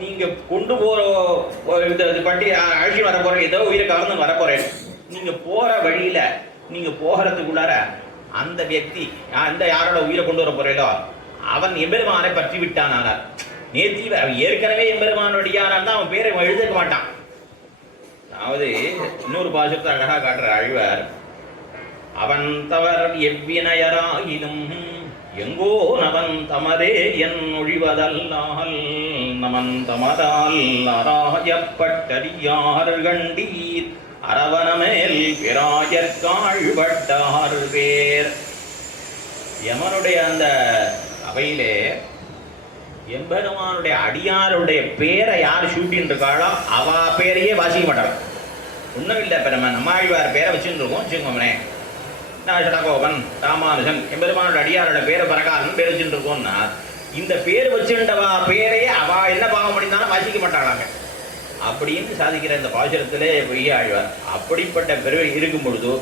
நீங்கள் கொண்டு போகிற பட்டி அழிச்சு வர போகிறேன், ஏதோ உயிரை கவர்ந்து வரப்போகிறேன். நீங்கள் போகிற வழியில் நீங்கள் போகிறதுக்குள்ளார அந்த వ్యక్తి யாரோட உயிரை கொண்டு வர போகிறீங்களோ அவன் எம்பெருமானை பற்றி விட்டான். ஆனால் அவன் ஏற்கனவே எம்பெருமானோடையானால் தான் அவன் பேரை எழுதிக்க மாட்டான். அதாவது இன்னொரு பாசத்தை அழகாக காட்டுற ஆழ்வார், அவன் தவர் எவ்வினையராயினும் எங்கோ நவன் தமதே என் ஒழிவதல்லால் நமன் தமதால் அராயப்பட்டறியார் கண்டீர் அரவணமேல் பிராயற்காழ்வட்டார் பேர். யமனுடைய அந்த அவையிலே எம்பெருமானுடைய அடியாருடைய பேரை யார் ஷூட்டின்னு இருக்காளோ அவ பேரையே வாசிக்க மாட்டாள். ஒன்றும் இல்லை, இப்போ நம்ம நம்மாழ்வார் பேரை வச்சுன்னு இருக்கோம் வச்சுக்கோங்களே, ஷடகோபன் ராமானுஜன் எம்பெருமானோட அடியாரோட பேரை பரகாலன் பேர் வச்சுட்டு இருக்கோம்னா இந்த பேர் வச்சுட்டவா பேரையே அவ என்ன பாவம் பண்ணியிருந்தாலும் வாசிக்க மாட்டாளாங்க அப்படின்னு சாதிக்கிற இந்த பாசுரத்திலே பொய்ய ஆழ்வார். அப்படிப்பட்ட பெருவை இருக்கும் பொழுது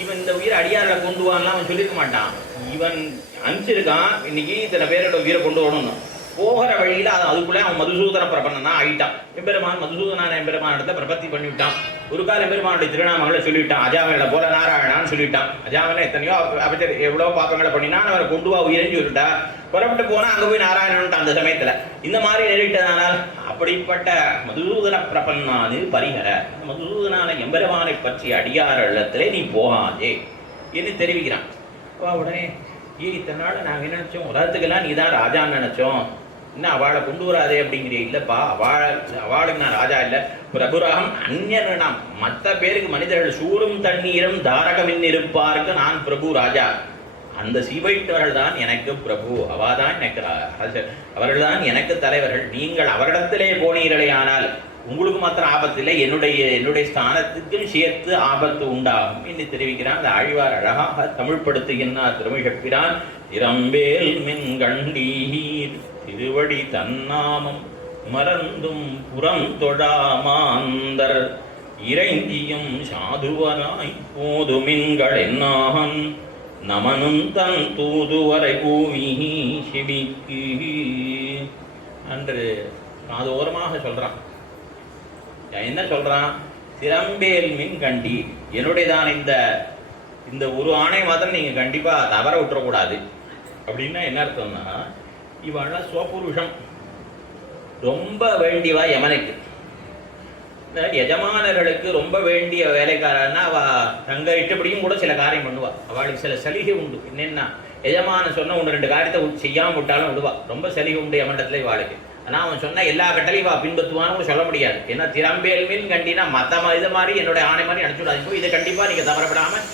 இவன் இந்த உயிரை அடியாரில் கொண்டு வான்லாம் அவன் சொல்லியிருக்க மாட்டான். இவன் அனுப்பிச்சிருக்கான், இன்னைக்கு இத்தனை பேரோட உயிரை கொண்டு வரணும்னு. போகிற வழியில் அதுக்குள்ளே அவன் மதுசூதன பிரபன்னா ஆகிட்டான். எம்பெருமான் மதுசூதனான எம்பெருமான இடத்த பிரபத்தி பண்ணிவிட்டான். ஒரு கால எம்பெருமானுடைய திருநாமங்களை சொல்லிவிட்டான். அஜாமனை போல நாராயணான்னு சொல்லிவிட்டான். அஜாமனை எத்தனையோ அவச்சர் எவ்வளோ பாப்பங்களை பண்ணினா அவரை கொண்டு வா உயிரன்னு சொல்லிட்டா. புறப்பட்டு போனால் அங்கே போய் நாராயணன்ட்டு அந்த சமயத்தில் இந்த மாதிரி நேரிட்டதானால் அப்படிப்பட்ட மதுசூதன பிரபன்னாது பரிகர மதுசூதனான எம்பெருமானை பற்றி அடியார இடத்துல நீ போகாதே என்று தெரிவிக்கிறான். உடனே இத்தனை நாள் நாங்கள் என்ன நினச்சோம், உலகத்துக்கெல்லாம் நீ தான் ராஜான்னு நினச்சோம், இன்னும் அவளை கொண்டு வராதே அப்படிங்கிற. இல்லைப்பா, அவளுக்கு நான் ராஜா இல்லை, பிரபுரகம் அந்நியனாம். மற்ற பேருக்கு மனிதர்கள் சூரும் தண்ணீரும் தாரகமின் இருப்பாருக்கு நான் பிரபு ராஜா. அந்த சீவைட்டவர்கள் தான் எனக்கு பிரபு, அவாதான் எனக்கு அவர்கள் தான் எனக்கு தலைவர்கள். நீங்கள் அவரிடத்திலே போனீர்களே ஆனால் உங்களுக்கு மாத்திரம் ஆபத்து இல்லை, என்னுடைய ஸ்தானத்துக்கும் சேர்த்து ஆபத்து உண்டாகும் என்று தெரிவிக்கிறான். அந்த ஆழ்வார் அழகாக தமிழ்படுத்துகின்றார் திருமிழப்பிரான். திறம்பேல் மின் கண்டீர் திருவடி தன்னாமம் மறந்தும் புறம் தொழாமாந்தர் இறைஞ்சியும் சாதுவராய் போதுமின்கள் என்னான் நமனும் தன் தூதுவரை பூமி செவிக்கு என்று காதோரமாக சொல்றான். என்ன சொல்றான்? திறம்பேல் மின் கண்டி, என்னுடையதான் இந்த ஒரு ஆணை மாத்திரம் நீங்க கண்டிப்பா தவற விட்டுறக்கூடாது. அப்படின்னா என்ன அர்த்தம்னா, இவெல்லாம் ஸ்வபுருஷம் ரொம்ப வேண்டியவா யமனுக்கு. எஜமானர்களுக்கு ரொம்ப வேண்டிய வேலைக்காரன்னா அவ தங்க இட்டபடியும் கூட சில காரியம் பண்ணுவா. அவளுக்கு சில சலுகை உண்டு. என்னென்னா, எஜமான சொன்ன 1-2 காரியத்தை செய்யாமல் விட்டாலும் விடுவா. ரொம்ப சலுகை உண்டு யமண்டத்துல இவாளுக்கு. ஆனால் அவன் சொன்ன எல்லா கட்டளையும் வா பின்பற்றுவான்னு சொல்ல முடியாது. ஏன்னா திறம்பேல் மீன் கண்டினா மற்ற இது மாதிரி என்னுடைய ஆணை மாதிரி அனுப்பிச்சுடாது, இதை கண்டிப்பாக நீங்கள் தவறப்படாமல்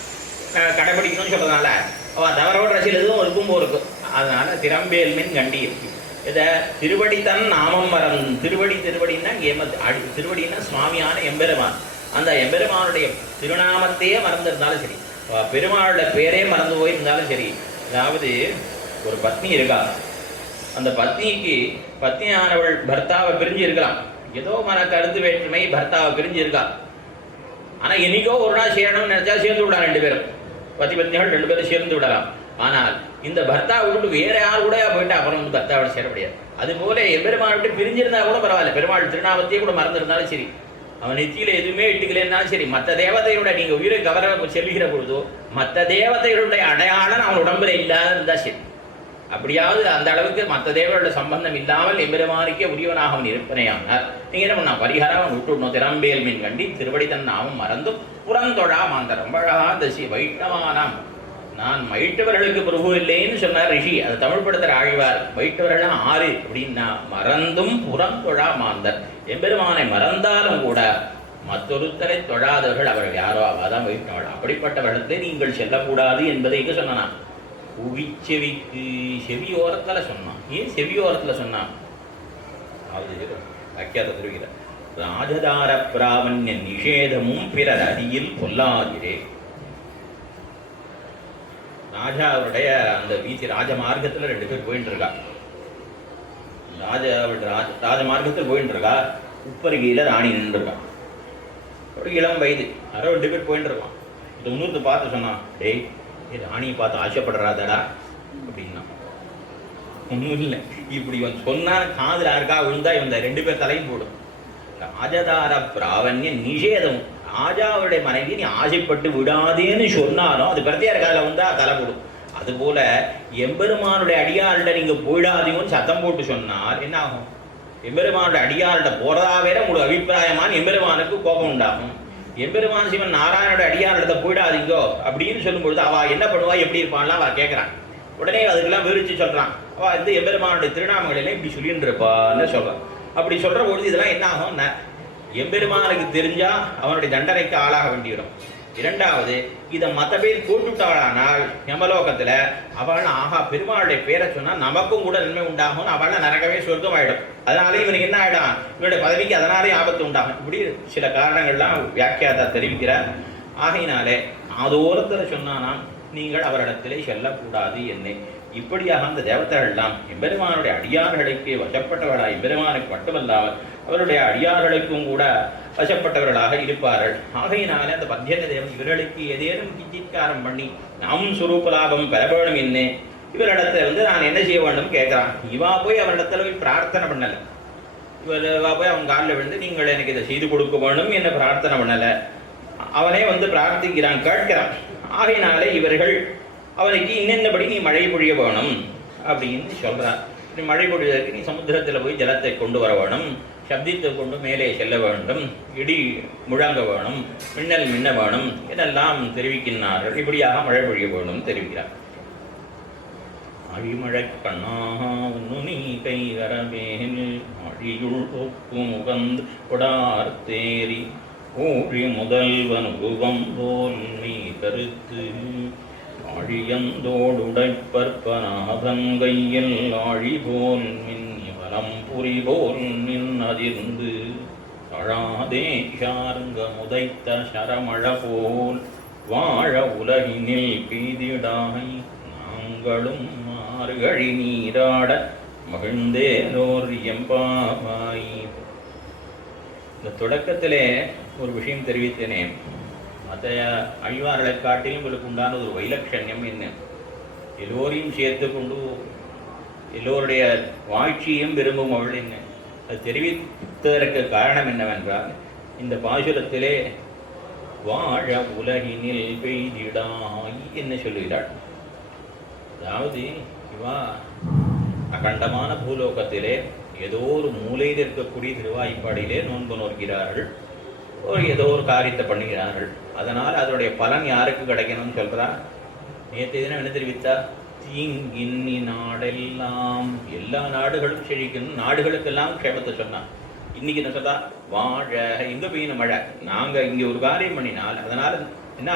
கடைபிடிக்கணும்னு சொல்றதுனால அவள் தவறோட ரசில் எதுவும் இருக்கும் இருக்கும். அதனால திறம்பேல் மீன் கண்டி இருக்கு. இதை திருவடி தன் நாமம் மறந்து, திருவடின்னா திருவடின்னா சுவாமியான எம்பெருமான். அந்த எம்பெருமானுடைய திருநாமத்தையே மறந்துருந்தாலும் சரி, பெருமாளுடைய பேரே மறந்து போயிருந்தாலும் சரி. அதாவது ஒரு பத்னி இருக்கா, அந்த பத்னியானவள் பர்த்தாவை பிரிஞ்சு இருக்கலாம். ஏதோ கருத்து வேற்றுமை பர்த்தாவை பிரிஞ்சு இருக்கா. ஆனால் என்னைக்கோ ஒரு நாள் சேரணும்னு நினைச்சா சேர்ந்து விடலாம். 2 பேரும் பத்னிகள் 2 பேரும் சேர்ந்து விடலாம். ஆனால் இந்த பர்த்தாவை விட்டு வேற யார் கூட போயிட்டு அப்புறம் பர்த்தாவோட சேர முடியாது. அதுபோல எம்பெருமான் விட்டு பிரிஞ்சிருந்தா கூட பரவாயில்ல, பெருமாள் திருநாமத்தையே கூட மறந்துருந்தாலும் சரி, அவன் நெத்தியில எதுவுமே இட்டுக்கலன்னாலும் சரி, மற்ற தேவதையோட நீங்க உயிரை கவர செல்கிற பொழுதோ மற்ற தேவதைகளுடைய அடையாளம் அவன் உடம்புல இல்லாத இருந்தா சரி, அப்படியாவது அந்த அளவுக்கு மற்ற தேவர்களோட சம்பந்தம் இல்லாமல் எம்பெருமானுக்கே உரியவனாக அவன் இருப்பனையானார். நீங்க என்ன பண்ணா பரிகாரம் அவன் விட்டுடணும். திறம்பேல் மீன் கண்டி திருவடி தன் நாமம் மறந்தும் புறந்தொழா மாந்தரம் தசி வைஷ்ணவானாம். நான் வைட்டவர்களுக்கு பிரபு இல்லைன்னு சொன்னார் ரிஷி, அதை தமிழ் படுத்துற ஆழ்வார். வைட்டவர்கள் 6 அப்படின்னா மறந்தும் புறந்தொழா மாந்தர், எம்பெருமானை மறந்தாலும் கூட மற்றொருத்தரை தொழாதவர்கள் அவர்கள் யாரோ அவதான் வைஷ்ணவர்கள். அப்படிப்பட்டவர்களிடத்தை நீங்கள் செல்லக்கூடாது என்பதை இங்கு சொன்னான். புவிச்செவிக்கு செவியோரத்தில் சொன்னான். ஏன் செவியோரத்தில் சொன்னான்? அது வாக்கியாத திருவிகிற ராஜதார பிராமணிய நிஷேதமும் பிறர் அடியில் பொல்லாதிரே. ராஜாவுடைய அந்த வீதி ராஜமார்க்கத்தில் 2 பேர் போயிட்டு இருக்கா. ராஜமார்க்கத்தில் போயிட்டு இருக்கா. உப்பருகையில் ராணி நின்றுருக்கா. ஒரு இளம் வயது, யாரோ 2 பேர் போயிட்டு இருக்கான். இந்த இன்னொருத்த பார்த்து சொன்னான், டேய் ராணியை பார்த்து ஆசைப்படுறாதடா அப்படின்னா. ஒன்றும் இல்லை, இப்படி இவன் சொன்னான் காதில் யாருக்கா விழுந்தா இவன் 2 பேர் தலையும் போடும். ராஜதார பிராவண்ய நிஷேதம், ராஜாவுடைய மனைவி நீ ஆசைப்பட்டு விடாதேன்னு சொன்னாலும் அது பிரத்தியார் காலில் வந்தா தலை போடும். அதுபோல எம்பெருமானுடைய அடியார்கிட்ட நீங்க போயிடாதீங்கன்னு சத்தம் போட்டு சொன்னால் என்ன ஆகும்? எம்பெருமானுடைய அடியார்கிட்ட போறதா வேற உங்களுக்கு அபிப்பிராயமான எம்பெருமானுக்கு கோபம் உண்டாகும். எம்பெருமான் சிவன் நாராயணோட அடியார்கிட்ட போயிடாதீங்கோ அப்படின்னு சொல்லும்பொழுது அவ என்ன பண்ணுவா, எப்படி இருப்பான்லாம் அவ கேட்கறான். உடனே அதுக்கெல்லாம் விரிச்சு சொல்றான். அவ எம்பெருமானுடைய திருநாமங்களெல்லாம் இப்படி சொல்லிட்டு இருப்பான்னு சொல்றான். அப்படி சொல்ற பொழுது இதெல்லாம் என்ன ஆகும்? எம்பெருமானுக்கு தெரிஞ்சா அவனுடைய தண்டனைக்கு ஆளாக வேண்டிவிடும். 2வது, இதை மற்ற பேர் போட்டுவிட்டாளானால் யமலோகத்துல அவள் ஆஹா பெருமாளுடைய பேரை சொன்னா நமக்கும் கூட நன்மை உண்டாகும், அவள் நரகவே சொர்க்கம் ஆயிடும். அதனால இவனுக்கு என்ன ஆயிடும்? இவனுடைய பதவிக்கு அதனாலே ஆபத்து உண்டாகும். இப்படி சில காரணங்கள்லாம் வியாக்கியாதா தெரிவிக்கிறார். ஆகையினாலே அதோரத்தில் சொன்னானா நீங்கள் அவரிடத்திலே செல்லக்கூடாது என்னை. இப்படியாக அந்த தேவதைகள்லாம் எம்பெருமானுடைய அடியார்களுக்கு வசப்பட்டவர்களாக எம்பெருமானுக்கு மட்டுமல்லாமல் அவருடைய அடியார்களுக்கும் கூட வசப்பட்டவர்களாக இருப்பார்கள். ஆகையினாலே அந்த பத்தியன தேவன் இவர்களுக்கு ஏதேனும் கிஞ்சித்காரம் பண்ணி நாமும் சுரூப லாபம் பெற வேணும் என்ன இவரிடத்துல நான் என்ன செய்ய வேண்டும் கேட்கிறான். இவா போய் அவரிடத்துல போய் பிரார்த்தனை பண்ணல. இவா போய் அவன் காலில் விழுந்து நீங்கள் எனக்கு இதை செய்து கொடுக்க வேணும் என்ன பிரார்த்தனை பண்ணல. அவனே பிரார்த்திக்கிறான், கேட்கிறான். ஆகையினாலே இவர்கள் அவனுக்கு இன்னென்னபடி நீ மழை பொழிய வேணும் அப்படின்னு சொல்றான். நீ மழை பொழிவதற்கு நீ சமுத்திரத்தில் போய் ஜலத்தை கொண்டு வர வேணும், சப்தித்தை கொண்டு மேலே செல்ல வேண்டும், இடி முழங்க வேணும், மின்னல் மின்ன வேணும் இதெல்லாம் தெரிவிக்கின்றார்கள். இப்படியாக மழை பொழிய வேணும் தெரிவிக்கிறார். அழிமழை கண்ணாக உன்னு நீ கை வரவேன் அழியுள் ஒப்பு முகந்து கொடார் தேரி ஊழி முதல்வன் உருவம் போல் நீ கருத்து ஆழியந்தோடுடைப்பற்பனாதன் கையில் ஆழி போல் மின்னி வலம் புரி போல் நின்னதிர்ந்து அழாதே சார்ங்க முதைத்த சரமழ போல் வாழ உலகினில் பெய்திடாய் நாங்களும் மார்கழி நீராட மகிழ்ந்தேனோர் எம்பாவாய். இந்த தொடக்கத்திலே ஒரு விஷயம் தெரிவித்தேனே, மற்ற அழிவார்களை காட்டிலும் உங்களுக்கு உண்டான ஒரு வைலட்சண்யம் என்ன, எல்லோரையும் சேர்த்து கொண்டு எல்லோருடைய வாழ்ச்சியும் விரும்பும் அவள் என்ன, அது தெரிவித்ததற்கு காரணம் என்னவென்றால் இந்த பாசுரத்திலே வாழ உலகினில் பெய்திடாய் என்ன சொல்லுகிறாள். அதாவது இவா அகண்டமான பூலோகத்திலே ஏதோ ஒரு மூலையில் இருக்கக்கூடிய திருவாய்ப்பாடியிலே நோன்பு நோக்கிறார்கள், ஏதோ ஒரு காரியத்தை பண்ணுகிறார்கள். அதனால் அதனுடைய பலன் யாருக்கு கிடைக்கணும்னு சொல்றா. நேற்று தினம் என்ன தெரிவித்தா, தீங்கின்னி நாடெல்லாம் எல்லா நாடுகளும் செழிக்கணும், நாடுகளுக்கெல்லாம் க்ஷேமத்தை சொன்னான். இன்னைக்கு என்ன சொல்றா, வாழ இங்க பெய்யணும் மழை, நாங்க இங்க ஒரு காரியம் பண்ணினால் அதனால என்ன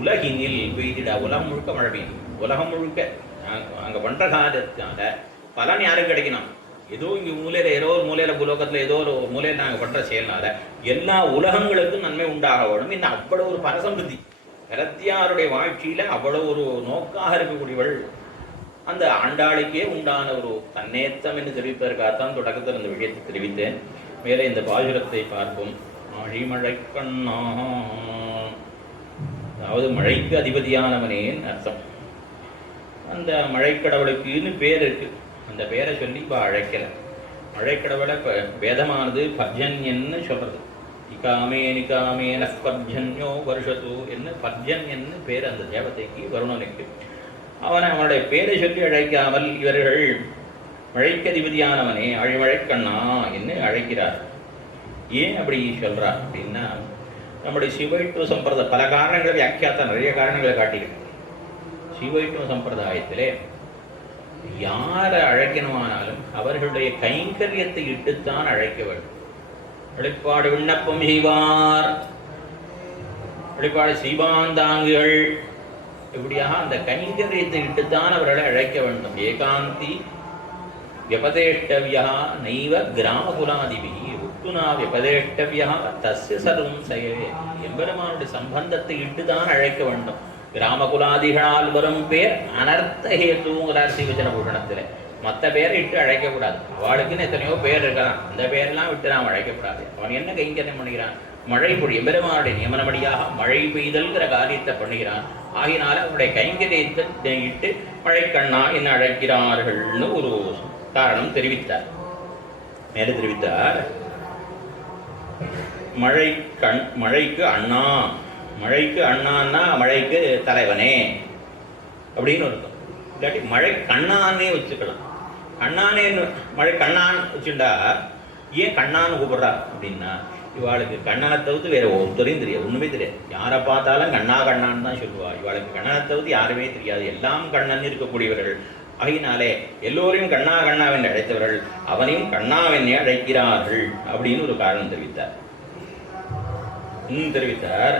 உலகினில் பெய்திட, உலகம் முழுக்க மழை பெய்யும். உலகம் முழுக்க அங்க பண்ற காரியத்தினால பலன் யாருக்கு கிடைக்கணும்? ஏதோ இங்க மூலையில ஏதோ ஒரு மூலையில பூலோகத்துல ஏதோ ஒரு மூலையில நாங்க பண்ற செயல்னால எல்லா உலகங்களுக்கும் நன்மை உண்டாக வேணும். இன்னும் அவ்வளவு ஒரு பரசம்பிருத்தி கரத்தியாருடைய வாழ்க்கையில அவ்வளவு ஒரு நோக்காக இருக்கக்கூடியவள் அந்த ஆண்டாளுக்கே உண்டான ஒரு தன்னேத்தம் என்று தெரிவிப்பதற்காகத்தான் தொடக்கத்தில் அந்த விஷயத்தை தெரிவித்தேன். மேலே இந்த பாசுரத்தை பார்ப்போம். ஆழிமழை கண்ணா, அதாவது மழைக்கு அதிபதியானவனேன்னு அர்த்தம். அந்த மழைக்கடவுளுக்குன்னு பேர் இருக்கு. அந்த பேரை சொல்லி இப்போ அழைக்கலை. அழைக்கிறவளை இப்போ வேதமானது பர்ஜன்யன்னு சொல்கிறது. நிகாமே நிகாமே நற்பர்ஜன்யோ வருஷத்து என்ன பர்ஜன்யன்னு பேர் அந்த தேவதைக்கு வருணனுக்கு. அவனுடைய பேரை சொல்லி அழைக்காமல் இவர்கள் மழைக்கதிபதியானவனே அழிமழைக்கண்ணா என்று அழைக்கிறார். ஏன் அப்படி சொல்கிறார் அப்படின்னா, நம்முடைய சிவைத்துவ சம்பிரதாய பல காரணங்களை வியாக்கியாத்த நிறைய காரணங்களை காட்டியிருக்கு. சிவைத்துவ சம்பிரதாயத்திலே யாரை அழைக்கணுமானாலும் அவர்களுடைய கைங்கரியத்தை இட்டுத்தான் அழைக்க வேண்டும். வெளிப்பாடு விண்ணப்பம் செய்வார், வெளிப்பாடு சீபாந்தாங்குகள், இப்படியாக அந்த கைங்கரியத்தை இட்டுத்தான் அவர்களை அழைக்க வேண்டும். ஏகாந்தி வியபதேஷ்டவியா நைவ கிராமகுலாதிபி உத்துனா வியபதேஷ்டவியா தஸ்ய சர்வம் செய்யவே. எம்பெருமானுடைய சம்பந்தத்தை இட்டுதான் அழைக்க வேண்டும். கிராமகுலாதிகளால் வரும் பேர் அனர்த்த ஹேத்துங்கிறார் ஸ்ரீவச்சன பூஷணத்தில். மற்ற பேரை இட்டு அழைக்கக்கூடாது. அவளுக்குன்னு எத்தனையோ பேர் இருக்கலாம், அந்த பேரெல்லாம் விட்டு நாம் அழைக்கக்கூடாது. அவன் என்ன கைங்கரியம் பண்ணுகிறான்? மழை பொழி எம்பெருமானுடைய நியமனபடியாக மழை பெய்தல்கிற காரியத்தை பண்ணுகிறான். ஆகினால அவருடைய கைங்கரியத்தை இட்டு மழைக்கண்ணா என்ன அழைக்கிறார்கள்னு ஒரு காரணம் தெரிவித்தார். மேலே தெரிவித்தார், மழைக்கு அண்ணா, மழைக்கு அண்ணான்னா மழைக்கு தலைவனே அப்படின்னு இருக்கும். இல்லாட்டி மழை கண்ணானே வச்சுக்கலாம். கண்ணானே மழை கண்ணான் வச்சுட்டா ஏன் கண்ணான்னு கூப்பிட்றா அப்படின்னா, இவாளுக்கு கண்ணனை தவிர்த்து வேற ஒருத்தரையும் தெரியாது, ஒன்றுமே தெரியாது. யாரை பார்த்தாலும் கண்ணா கண்ணான்னு தான் சொல்லுவா. இவாளுக்கு கண்ணனை தவிர்த்து யாருமே தெரியாது, எல்லாம் கண்ணன் இருக்கக்கூடியவர்கள். ஆகினாலே எல்லோரையும் கண்ணா கண்ணாவென்று அழைத்தவர்கள் அவனையும் கண்ணாவென்னே அழைக்கிறார்கள் அப்படின்னு ஒரு காரணம் தெரிவித்தார். இன்னும் தெரிவித்தார்,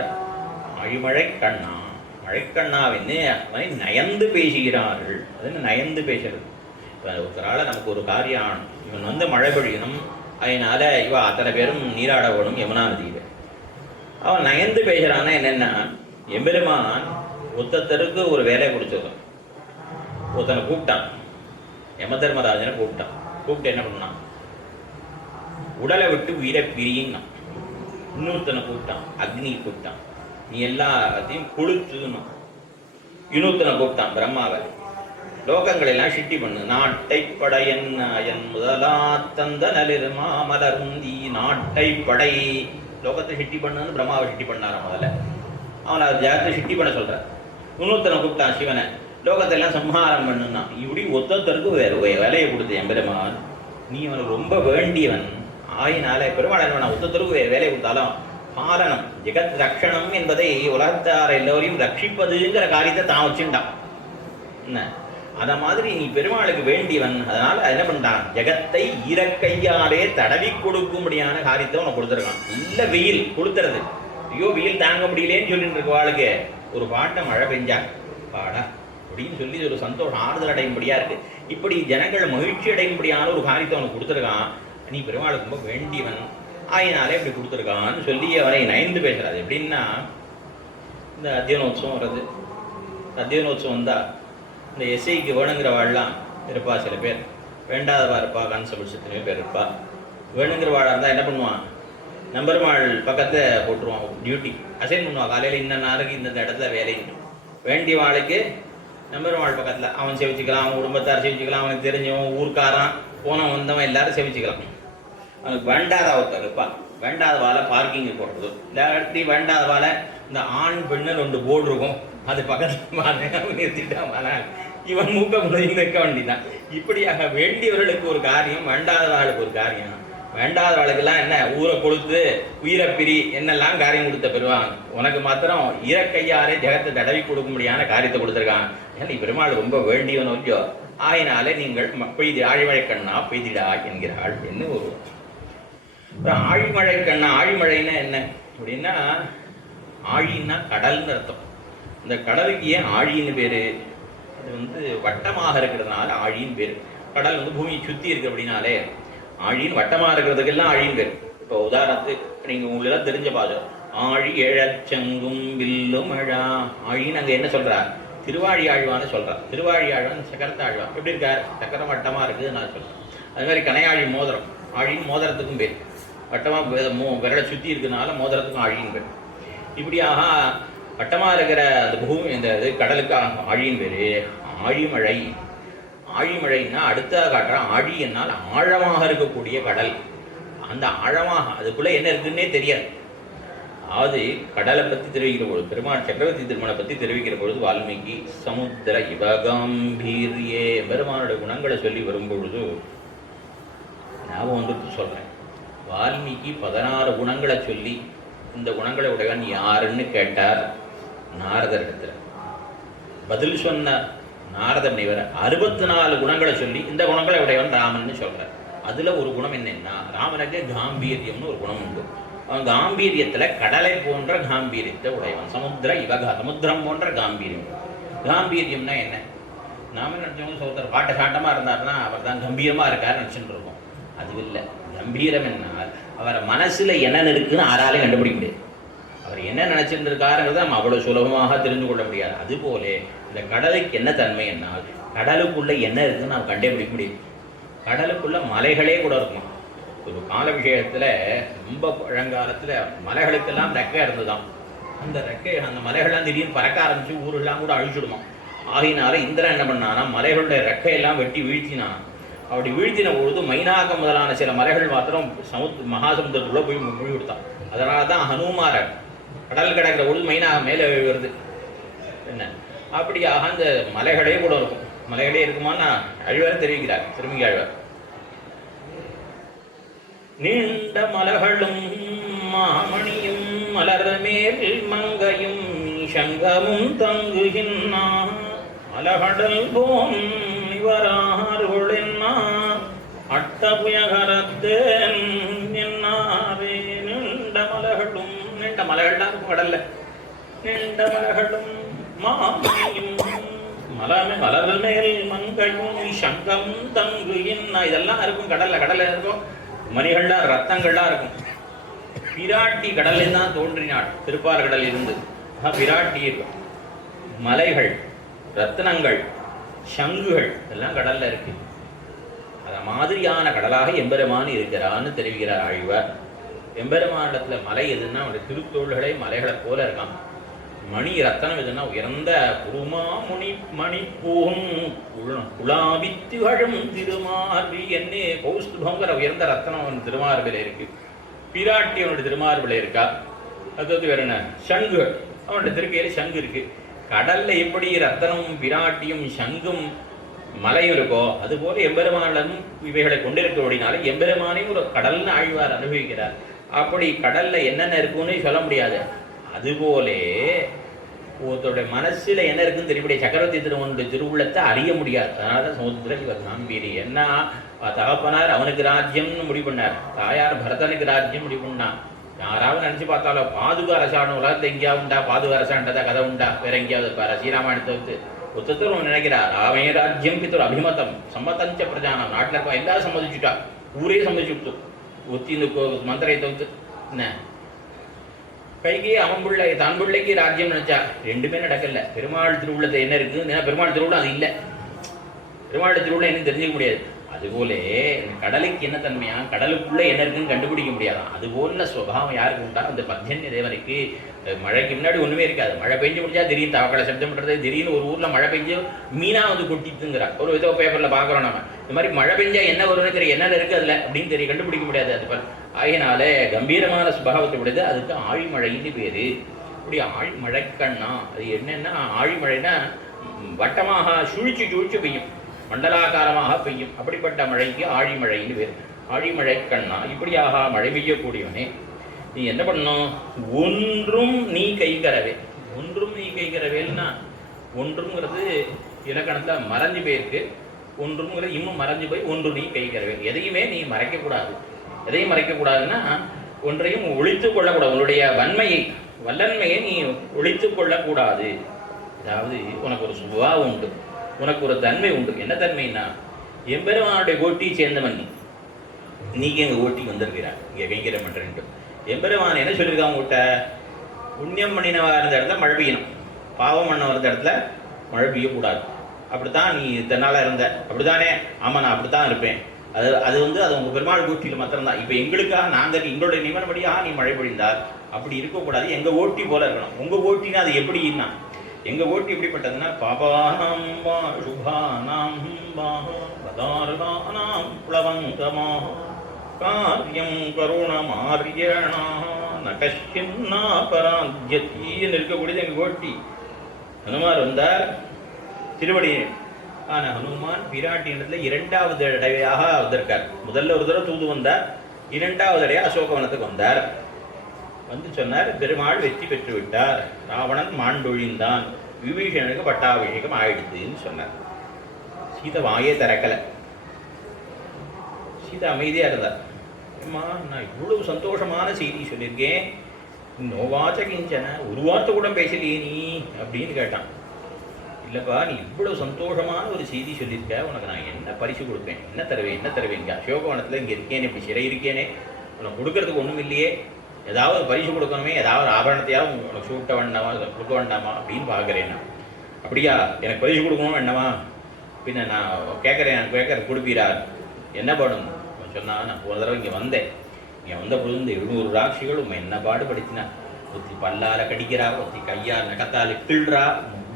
அழிமழை கண்ணா மழைக்கண்ணாவென்னு அவனை நயந்து பேசுகிறார்கள். அது நயந்து பேசுறது. இப்போ ஒருத்தரால் நமக்கு ஒரு காரியம், இவன் மழை பொழியணும், அதனால இவ அத்தனை பேரும் நீராட ஓடும் யமுனா நதியில். அவன் நயந்து பேசுகிறான்னா என்னென்னா, எம்பெருமான் ஒருத்தருக்கு ஒரு வேலையை கொடுத்துருக்கான். ஒருத்தனை கூப்பிட்டான், யம தர்மராஜனை கூப்பிட்டான். கூப்பிட்டு என்ன பண்ணான்? உடலை விட்டு உயிரை பிரியின்னான். இன்னொருத்தனை கூப்பிட்டான், அக்னி கூப்பிட்டான், நீ எல்லாத்தையும் கொளுத்துன்னு. இன்னொருத்தனை கூப்பிட்டான், பிரம்மாவை, லோகங்களெல்லாம் சிட்டி பண்ணு. நாட்டை படையன் அயன் முதலா தந்த நலிர் மாமலருந்தி நாட்டை படை, லோகத்தை சிட்டி பண்ணுன்னு பிரம்மாவை சிட்டி பண்ணார முதல்ல. அவனை ஜாகத்தை சிட்டி பண்ண சொல்கிறார். இன்னொருத்தனை கூப்பிட்டான், சிவனை, லோகத்தெல்லாம் சம்ஹாரம் பண்ணுன்னா. இப்படி ஒத்தொத்தருக்கு வேறு வேலையை கொடுத்து எம்பெருமான், நீ அவனுக்கு ரொம்ப வேண்டியவன். ஆயினால பெருமாள் என்ன ஒத்தொத்தருக்கு வேலையை கொடுத்தாலும் பாலனம் ஜெகத் ரக்ஷணம் என்பதை உலகத்தார் எல்லோரையும் ரட்சிப்பதுங்கிற காரியத்தை தான் வச்சுட்டான். என்ன அதை மாதிரி நீ பெருமாளுக்கு வேண்டியவன். அதனால என்ன பண்ணிட்டான், ஜெகத்தை ஈரக்கையாலே தடவி கொடுக்கும்படியான காரியத்தை உனக்கு கொடுத்துருக்கான். இல்லை வெயில் கொடுத்துறது, ஐயோ வெயில் தாங்க முடியலேன்னு சொல்லிட்டு இருக்க வாழ்க்கை ஒரு பாட்டை மழை பெஞ்சா பாடா அப்படின்னு சொல்லி ஒரு சந்தோஷம் ஆறுதல் அடையும்படியா இருக்கு. இப்படி ஜனங்கள் மகிழ்ச்சி அடையும்படியான ஒரு காரியத்தை அவனுக்கு கொடுத்துருக்கான். நீ பெருமாளுக்கு ரொம்ப வேண்டியவன், ஆயினாலே இப்படி கொடுத்துருக்கான்னு சொல்லி அவரை நயந்து பேசுறாரு. எப்படின்னா, இந்த அத்தியனோத்சவம் வருது. அத்தியனோத்சவம் வந்தால் இந்த எஸ்ஐக்கு வேணுங்கிறவாள்லாம் இருப்பா. சில பேர் வேண்டாதவா இருப்பா, கான்ஸ்டபிள்ஸ் எத்தனையோ பேர் இருப்பா. வேணுங்கிறவாளாக இருந்தால் என்ன பண்ணுவான், நம்பர்மாள் பக்கத்தை போட்டுருவான், டியூட்டி அசைன் பண்ணுவான். காலையில் இந்த நாளைக்கு இந்த இடத்துல வேலைன்னு வேண்டிய வாளுக்கு நம்பர்மாள் பக்கத்தில் அவன் செவிச்சுக்கலாம், அவன் குடும்பத்தார் செவிச்சுக்கலாம், அவனுக்கு தெரிஞ்சவன் ஊர்க்காரன் போனவன் வந்தவன் எல்லாரும் செவிச்சுக்கலாம். அவனுக்கு வேண்டாத ஒருத்தர் இருப்பான். வேண்டாத வாழை பார்க்கிங் போடுறது, இல்லாட்டி வேண்டாத வாழை இந்த ஆண் பெண்ணு 2 போர்டு இருக்கும், அது பக்கத்தில் நிறுத்திட்டான். இவன் மூக்க முறையில் நிற்க வேண்டிதான். இப்படியாக வேண்டியவர்களுக்கு ஒரு காரியம், வேண்டாத வாளுக்கு ஒரு காரியம். வேண்டாத வாளுக்கெல்லாம் என்ன ஊரை கொடுத்து உயிரை பிரி என்னெல்லாம் காரியம் கொடுத்த பெறுவாங்க. உனக்கு மாத்திரம் ஈரக்கையாரே ஜெகத்தை தடவி கொடுக்க முடியாத காரியத்தை கொடுத்துருக்கான். ஏன்னா நீ பெருமாள் ரொம்ப வேண்டியவன் இல்லையோ, ஆயினாலே நீங்கள் பெய்தி ஆழிமழை கண்ணா பெய்திடா என்கிறாள். என்ன ஒரு ஆழிமழை கண்ணா. ஆழிமழைன்னா என்ன அப்படின்னா, ஆழின்னா கடல்னு அர்த்தம். இந்த கடலுக்கு ஏன் ஆழின்னு பேர்? அது வட்டமாக இருக்கிறதுனால ஆழின்னு பேர். கடல் பூமியை சுற்றி இருக்கு அப்படின்னாலே ஆழின்னு வட்டமாக இருக்கிறதுக்கெல்லாம் ஆழின்னு பேர். இப்போ உதாரணத்துக்கு நீங்கள் உங்களெல்லாம் தெரிஞ்ச பாது ஆழி ஏழச்செங்கும் வில்லும் மழா. ஆழின்னு அங்கே என்ன சொல்கிறார்? திருவாழி ஆழ்வான்னு சொல்கிறார். திருவாழி ஆழ்வான் சக்கரத்தை ஆழ்வான் எப்படி இருக்கார்? சக்கரம் வட்டமாக இருக்குது நான் சொல்கிறேன். அது மாதிரி கனையாழி மோதிரம், ஆழின்னு மோதிரத்துக்கும் பேர். வட்டமாக விரலை சுற்றி இருக்கிறதுனால மோதிரத்துக்கும் ஆழின்னு பேர். இப்படியாக வட்டமாக இருக்கிற அந்த பூமி இந்த இது கடலுக்கு ஆழியின் பேர் ஆழிமழை. ஆழிமழைன்னா அடுத்ததாக காட்டுற ஆழி என்னால் ஆழமாக இருக்கக்கூடிய கடல். அந்த ஆழமாக அதுக்குள்ளே என்ன இருக்குன்னே தெரியாது. அதாவது கடலை பற்றி தெரிவிக்கிற பொழுது, பெருமாள் சக்கரவர்த்தி திருமணை பற்றி தெரிவிக்கிற பொழுது வால்மீகி சமுத்திர இவகாம்பீரியே பெருமானுடைய குணங்களை சொல்லி வரும்பொழுது ஞாபகம் வந்துட்டு சொல்கிறேன். வால்மீகி 16 குணங்களை சொல்லி இந்த குணங்களை உடையவன் யாருன்னு கேட்டார் நாரதர் இடத்துல. பதில் சொன்ன நாரத முனிவர் 64 குணங்களை சொல்லி இந்த குணங்களை உடையவன் ராமன் சொல்கிறார். அதில் ஒரு குணம் என்னன்னா, ராமனுக்கு காம்பீரியம்னு ஒரு குணம் உண்டு. அவன் காம்பீரியத்தில் கடலை போன்ற காம்பீரியத்தை உடையவன். சமுத்திர இவகா, சமுத்திரம் போன்ற காம்பீரியம். காம்பீரியம்னா என்ன? நாம நினச்சவங்க சோதர் பாட்ட சாட்டமாக இருந்தாருன்னா அவர் தான் கம்பீரமாக இருக்காருன்னு நினச்சிட்டு இருக்கோம். அது இல்லை. கம்பீரம் என்னால் அவரை மனசில் என்ன இருக்குன்னு யாராலையும் கண்டுபிடிக்க முடியாது. அவர் என்ன நினச்சிட்டு இருக்காருங்கிறத நம்ம அவ்வளோ சுலபமாக தெரிந்து கொள்ள முடியாது. அதுபோல இந்த கடலுக்கு என்ன தன்மை என்னால் கடலுக்குள்ளே என்ன இருக்குன்னு நாம் கண்டுபிடிக்க முடியும். கடலுக்குள்ளே மலைகளே கூட இருக்கும். ஒரு கால விஷயத்தில் ரொம்ப பழங்காலத்தில் மலைகளுக்கெல்லாம் ரெக்கை இருந்துதான். அந்த ரெக்கை அந்த மலைகள்லாம் திடீர்னு பறக்க ஆரம்பித்து ஊரெல்லாம் கூட அழிச்சுடுமா. ஆகினால இந்திரன் என்ன பண்ணான்னா மலைகளுடைய ரெக்கையெல்லாம் வெட்டி வீழ்த்தினான். அப்படி வீழ்த்தின பொழுது மைனாகம் முதலான சில மலைகள் மாத்திரம் மகாசமுத்திரத்துக்குள்ளே போய் மூழ்கி விடுத்தான். அதனால தான் ஹனுமாரர் கடல் கிடக்கிற பொழுது மைனாகம் மேலே வருது. என்ன அப்படியாக அந்த மலைகளே கூட இருக்கும். மலைகளே இருக்குமான்னு அழிவார் தெரிவிக்கிறார் திருமிகி ஆழ்வார். நீண்ட மலர்களும் மாமணியும் மலர்மேல் மங்கையும் சங்கமும் தங்குகின்னா அலகடல் போன் இவரார்கொள்ளென்னா அட்டபுயகரத்தேன் என்னாரே. நீண்ட மலர்களும், நீண்ட மலைகள்லாம் இருக்கும் கடல்ல. நீண்ட மலர்களும் மாமணியும் மலர் மேல் மங்கையும் சங்கம் தங்குகின்னா இதெல்லாம் இருக்கும் கடல்ல. கடல்ல இருக்கும் மணிகள்லாம் ரத்தங்கள்லாம் இருக்கும். பிராட்டி கடல்ல தான் தோன்றினாள். திருப்பார்கடல் இருந்து பிராட்டி இருக்கும். மலைகள், ரத்னங்கள், சங்குகள் எல்லாம் கடல்ல இருக்கு. அத மாதிரியான கடலாக எம்பெருமான் இருக்கிறான்னு தெரிவிக்கிறார் ஆழ்வார். எம்பெருமானிடத்துல மலை எதுன்னா அவருடைய திருத்தோள்களே மலைகளை போல இருக்கான். மணி ரத்தனம் எதுன்னா உயர்ந்த குருமா முனி மணி பூம் குலாபித்துகழும் திருமார்பி என்னே கௌஸ்துபங்கிற உயர்ந்த ரத்தனம் அவன் திருமார்பில இருக்கு. பிராட்டி அவனுடைய திருமார்பில இருக்கா. அது வேற என்ன, சங்குகள் அவனுடைய திருக்கையில சங்கு இருக்கு. கடல்ல எப்படி ரத்தனமும் பிராட்டியும் சங்கும் மலையும் இருக்கோ அதுபோல எம்பெருமானும் இவைகளை கொண்டிருக்கிறபடினால எம்பெருமானையும் ஒரு கடல்னு ஆழ்வார் அனுபவிக்கிறார். அப்படி கடல்ல என்னென்ன இருக்குன்னு சொல்ல முடியாது. அதுபோலே ஒருத்தருடைய மனசுல என்ன இருக்குன்னு தெரியக்கூடிய சக்கரவர்த்தி திருமணனுடைய திருவுள்ளத்தை அறிய முடியாது. அதனாலதான் சமுத்திர இவர் காம்பீரி. என்ன தகப்பனார் அவனுக்கு ராஜ்யம்னு முடிவு பண்ணார், தாயார் பரதனுக்கு ராஜ்யம் முடிவு பண்ணான். யாராவது நினைச்சு பார்த்தாலும் பாதுக அரசாணம் உலகத்தை எங்கேயாவது உண்டா? பாதுக அரசாண்டதா கதை உண்டா? வேற எங்கேயாவது இருப்பாரா? ஸ்ரீராமாயணத்தை வந்து ஒருத்தர் ஒன்று நினைக்கிறார், ராமே ராஜ்யம் பித்தர் அபிமதம் சம்மத்தஞ்ச பிரஜானம். நாட்டில் இருக்க எல்லாரும் சம்மதிச்சுட்டா, ஊரே சம்மதிச்சுட்டு ஒத்தி இந்த மந்திரத்தை வந்து என்ன கைகே அவன் பிள்ளை தான் பிள்ளைக்கு ராஜ்யம் நினைச்சா ரெண்டுமே நடக்கல. பெருமாள் திருவுள்ளத்தை என்ன இருக்கு? பெருமாள் திருவுள்ள அது இல்லை. பெருமாள் திருவுள்ள என்ன தெரிஞ்சுக்க முடியாது. அதுபோல கடலுக்கு என்ன தன்மையா, கடலுக்குள்ள என்ன இருக்குன்னு கண்டுபிடிக்க முடியாதான். அதுபோல சுபாவம் யாருக்கு உண்டா? அந்த பத்யன்ய தேவனுக்கு. மழைக்கு முன்னாடி ஒண்ணுமே இருக்காது. மழை பெஞ்சு முடிஞ்சா திடீர்னு தவக்கடை சப்தம் பண்றது, திடீர்னு ஒரு ஊர்ல மழை பெஞ்சு மீனா வந்து கொட்டிட்டுங்கிறா. ஒரு வித பேப்பர்ல பாக்குறோம் நம்ம. இந்த மாதிரி மழை பெஞ்சா என்ன வரும்னு தெரியும், என்ன இருக்கு அதுல அப்படின்னு தெரியும், கண்டுபிடிக்க முடியாது. அது ஆகினால கம்பீரமான சுபாவத்தை விடுது. அதுக்கு ஆழிமழைன்னு பேரு. அப்படி ஆழிமழைக்கண்ணா அது என்னன்னா, ஆழிமழைனா வட்டமாக சுழிச்சு சுழிச்சு பெய்யும், மண்டலாகாரமாக பெய்யும். அப்படிப்பட்ட மழைக்கு ஆழிமழைன்னு பேர். ஆழிமழை கண்ணா இப்படியாக மழை பெய்யக்கூடியவனே, நீ என்ன பண்ணணும்? ஒன்றும் நீ கைகரவே. ஒன்றும் நீ கைகரவேல்னா, ஒன்றுங்கிறது இலக்கணத்துல மறைஞ்சு போயிருக்கு. ஒன்றுங்கிறது இன்னும் மறைஞ்சு போய் ஒன்று நீ கைகரவே. எதையுமே நீ மறைக்கக்கூடாது. எதையும் மறைக்கக்கூடாதுன்னா ஒன்றையும் ஒழித்து கொள்ளக்கூடாது. உன்னுடைய வன்மையை, வல்லன்மையை நீ ஒழித்து கொள்ளக்கூடாது. அதாவது உனக்கு ஒரு சுபாவம் உண்டு, உனக்கு ஒரு தன்மை உண்டு. என்ன தன்மைன்னா, எம்பெருமானுடைய கோட்டியை சேர்ந்தவன் நீ. நீங்க எங்க ஓட்டிக்கு வந்திருக்கிறான் இங்க கைங்கரம் பண்றேன்ட்டு. எம்பெருமான் என்ன சொல்லியிருக்கான் உங்ககிட்ட? புண்ணியம் பண்ணினவா இருந்த இடத்துல மழை பெய்யணும், பாவம் பண்ண இருந்த இடத்துல மழை பெய்யக்கூடாது. அப்படித்தான் நீ இத்தனால இருந்த, அப்படித்தானே? ஆமா நான் அப்படித்தான் இருப்பேன். அது வந்து அது உங்க பெருமாள் கோட்டியில் மாத்திரம்தான். இப்போ எங்களுக்காக நாங்கள் எங்களுடைய நியமனப்படியாக நீ மழை பொழிந்தால் அப்படி இருக்கக்கூடாது. எங்க ஓட்டி போல இருக்கணும். உங்க ஓட்டினா அது எப்படின்னா, எங்கள் ஓட்டி எப்படிப்பட்டதுன்னா பாபானாம் வா சுபானாம் வா பதார்கானாம் ப்ளவங்கமா காரியம் கருணமாரியணா நகஷ்யன்னா பராஜ்யத்தின்னு இருக்கக்கூடியது எங்கள் ஓட்டி. ஹனுமார் வந்தார் திருவடியே. ஆனால் ஹனுமான் பிராட்டியிடத்துல 2வது தடவையாக வந்திருக்கார். முதல்ல ஒரு தடவை தூது வந்தார், 2வது தடவையாக அசோகவனத்துக்கு வந்தார். வந்து சொன்னார், பெருமாள் வெற்றி பெற்று விட்டார், ராவணன் மாண்டொழிந்தான், விபீஷணனுக்கு பட்டாபிஷேகம் ஆயிடுதுன்னு சொன்னார். சீதை வாயே திறக்கலை. சீதை அமைதியாக இருந்தார். அம்மா, நான் இவ்வளவு சந்தோஷமான செய்தி சொல்லியிருக்கேன், நோவாச்ச கிஞ்சன, ஒரு வார்த்தை கூட பேசலையே நீ அப்படின்னு கேட்டான். இல்லைப்பா, நீ இவ்வளவு சந்தோஷமான ஒரு செய்தி சொல்லியிருக்க, உனக்கு நான் என்ன பரிசு கொடுப்பேன், என்ன தருவேன், என்ன தருவேன், இங்கே அசோகவனத்தில் இங்கே இருக்கேனே, இப்படி சிறை இருக்கேனே, உனக்கு கொடுக்கறதுக்கு ஒன்றும் இல்லையே, ஏதாவது பரிசு கொடுக்கணுமே, ஏதாவது ஆபரணத்தையாவது உனக்கு சூட்ட வேண்டாமா, கொடுக்க வேண்டாமா அப்படின்னு பார்க்குறேன் நான். அப்படியா, எனக்கு பரிசு கொடுக்கணும் வேண்டாமா, பின்ன நான் கேட்குறேன், எனக்கு கேட்குறது கொடுப்பீரா, என்ன பண்ணணும் சொன்னா. நான் போன தடவை இங்கே வந்தேன், இங்கே வந்த பொழுது இந்த 700 ராட்சிகள் உண்மை என்ன பாடுபடுத்தினா. ஒத்தி பல்லால் கடிக்கிறா, ஒத்தி கையால் நகத்தால் கிள்றா,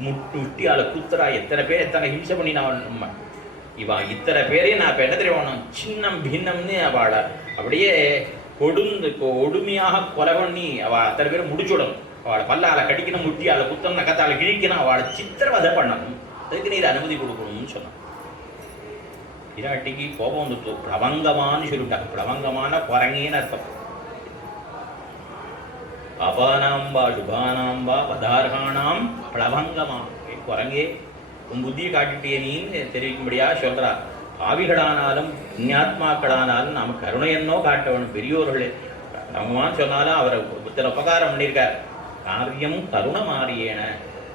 முட்டியால் குத்துறா, எத்தனை பேர் எத்தனை ஹிம்சை பண்ணி நான் நம்ம இவன் இத்தனை பேரையும் நான் இப்போ என்ன தெரியணும், சின்னம் பின்னம்னு அவளை அப்படியே ஒடுமையாக கொலை பண்ணி அவள் அத்தனை பேரும் முடிச்சுடணும். அவளை பல்லால் கடிக்கணும், முட்டியால் குத்தம், நகத்தால் கிழிக்கணும், அவளை சித்திரவதை பண்ணணும், அதுக்கு நீர் அனுமதி கொடுக்கணும்னு சொன்னான். பிராட்டிக்கு கோபம் வந்துட்டு பிளவங்கமான்னு சொல்லிட்டாங்க. பிளவங்கமான குரங்கேன்னு அர்த்தம். பாபானாம்பா சுபானாம்பா பதார்கானாம் பிளவங்கமா, குரங்கே உன் புத்தியை காட்டிட்டே நீன்னு தெரிவிக்கும்படியா சொல்றா. பாவிகளானாலும் புண்ணியாத்மாக்களானாலும் நாம் கருணையன்னோ காட்ட வேணும். பெரியோர்களே நம்மான்னு சொன்னாலும் அவரை இத்தனை உபகாரம் பண்ணியிருக்கார். காரியம் கருணமாரியேன,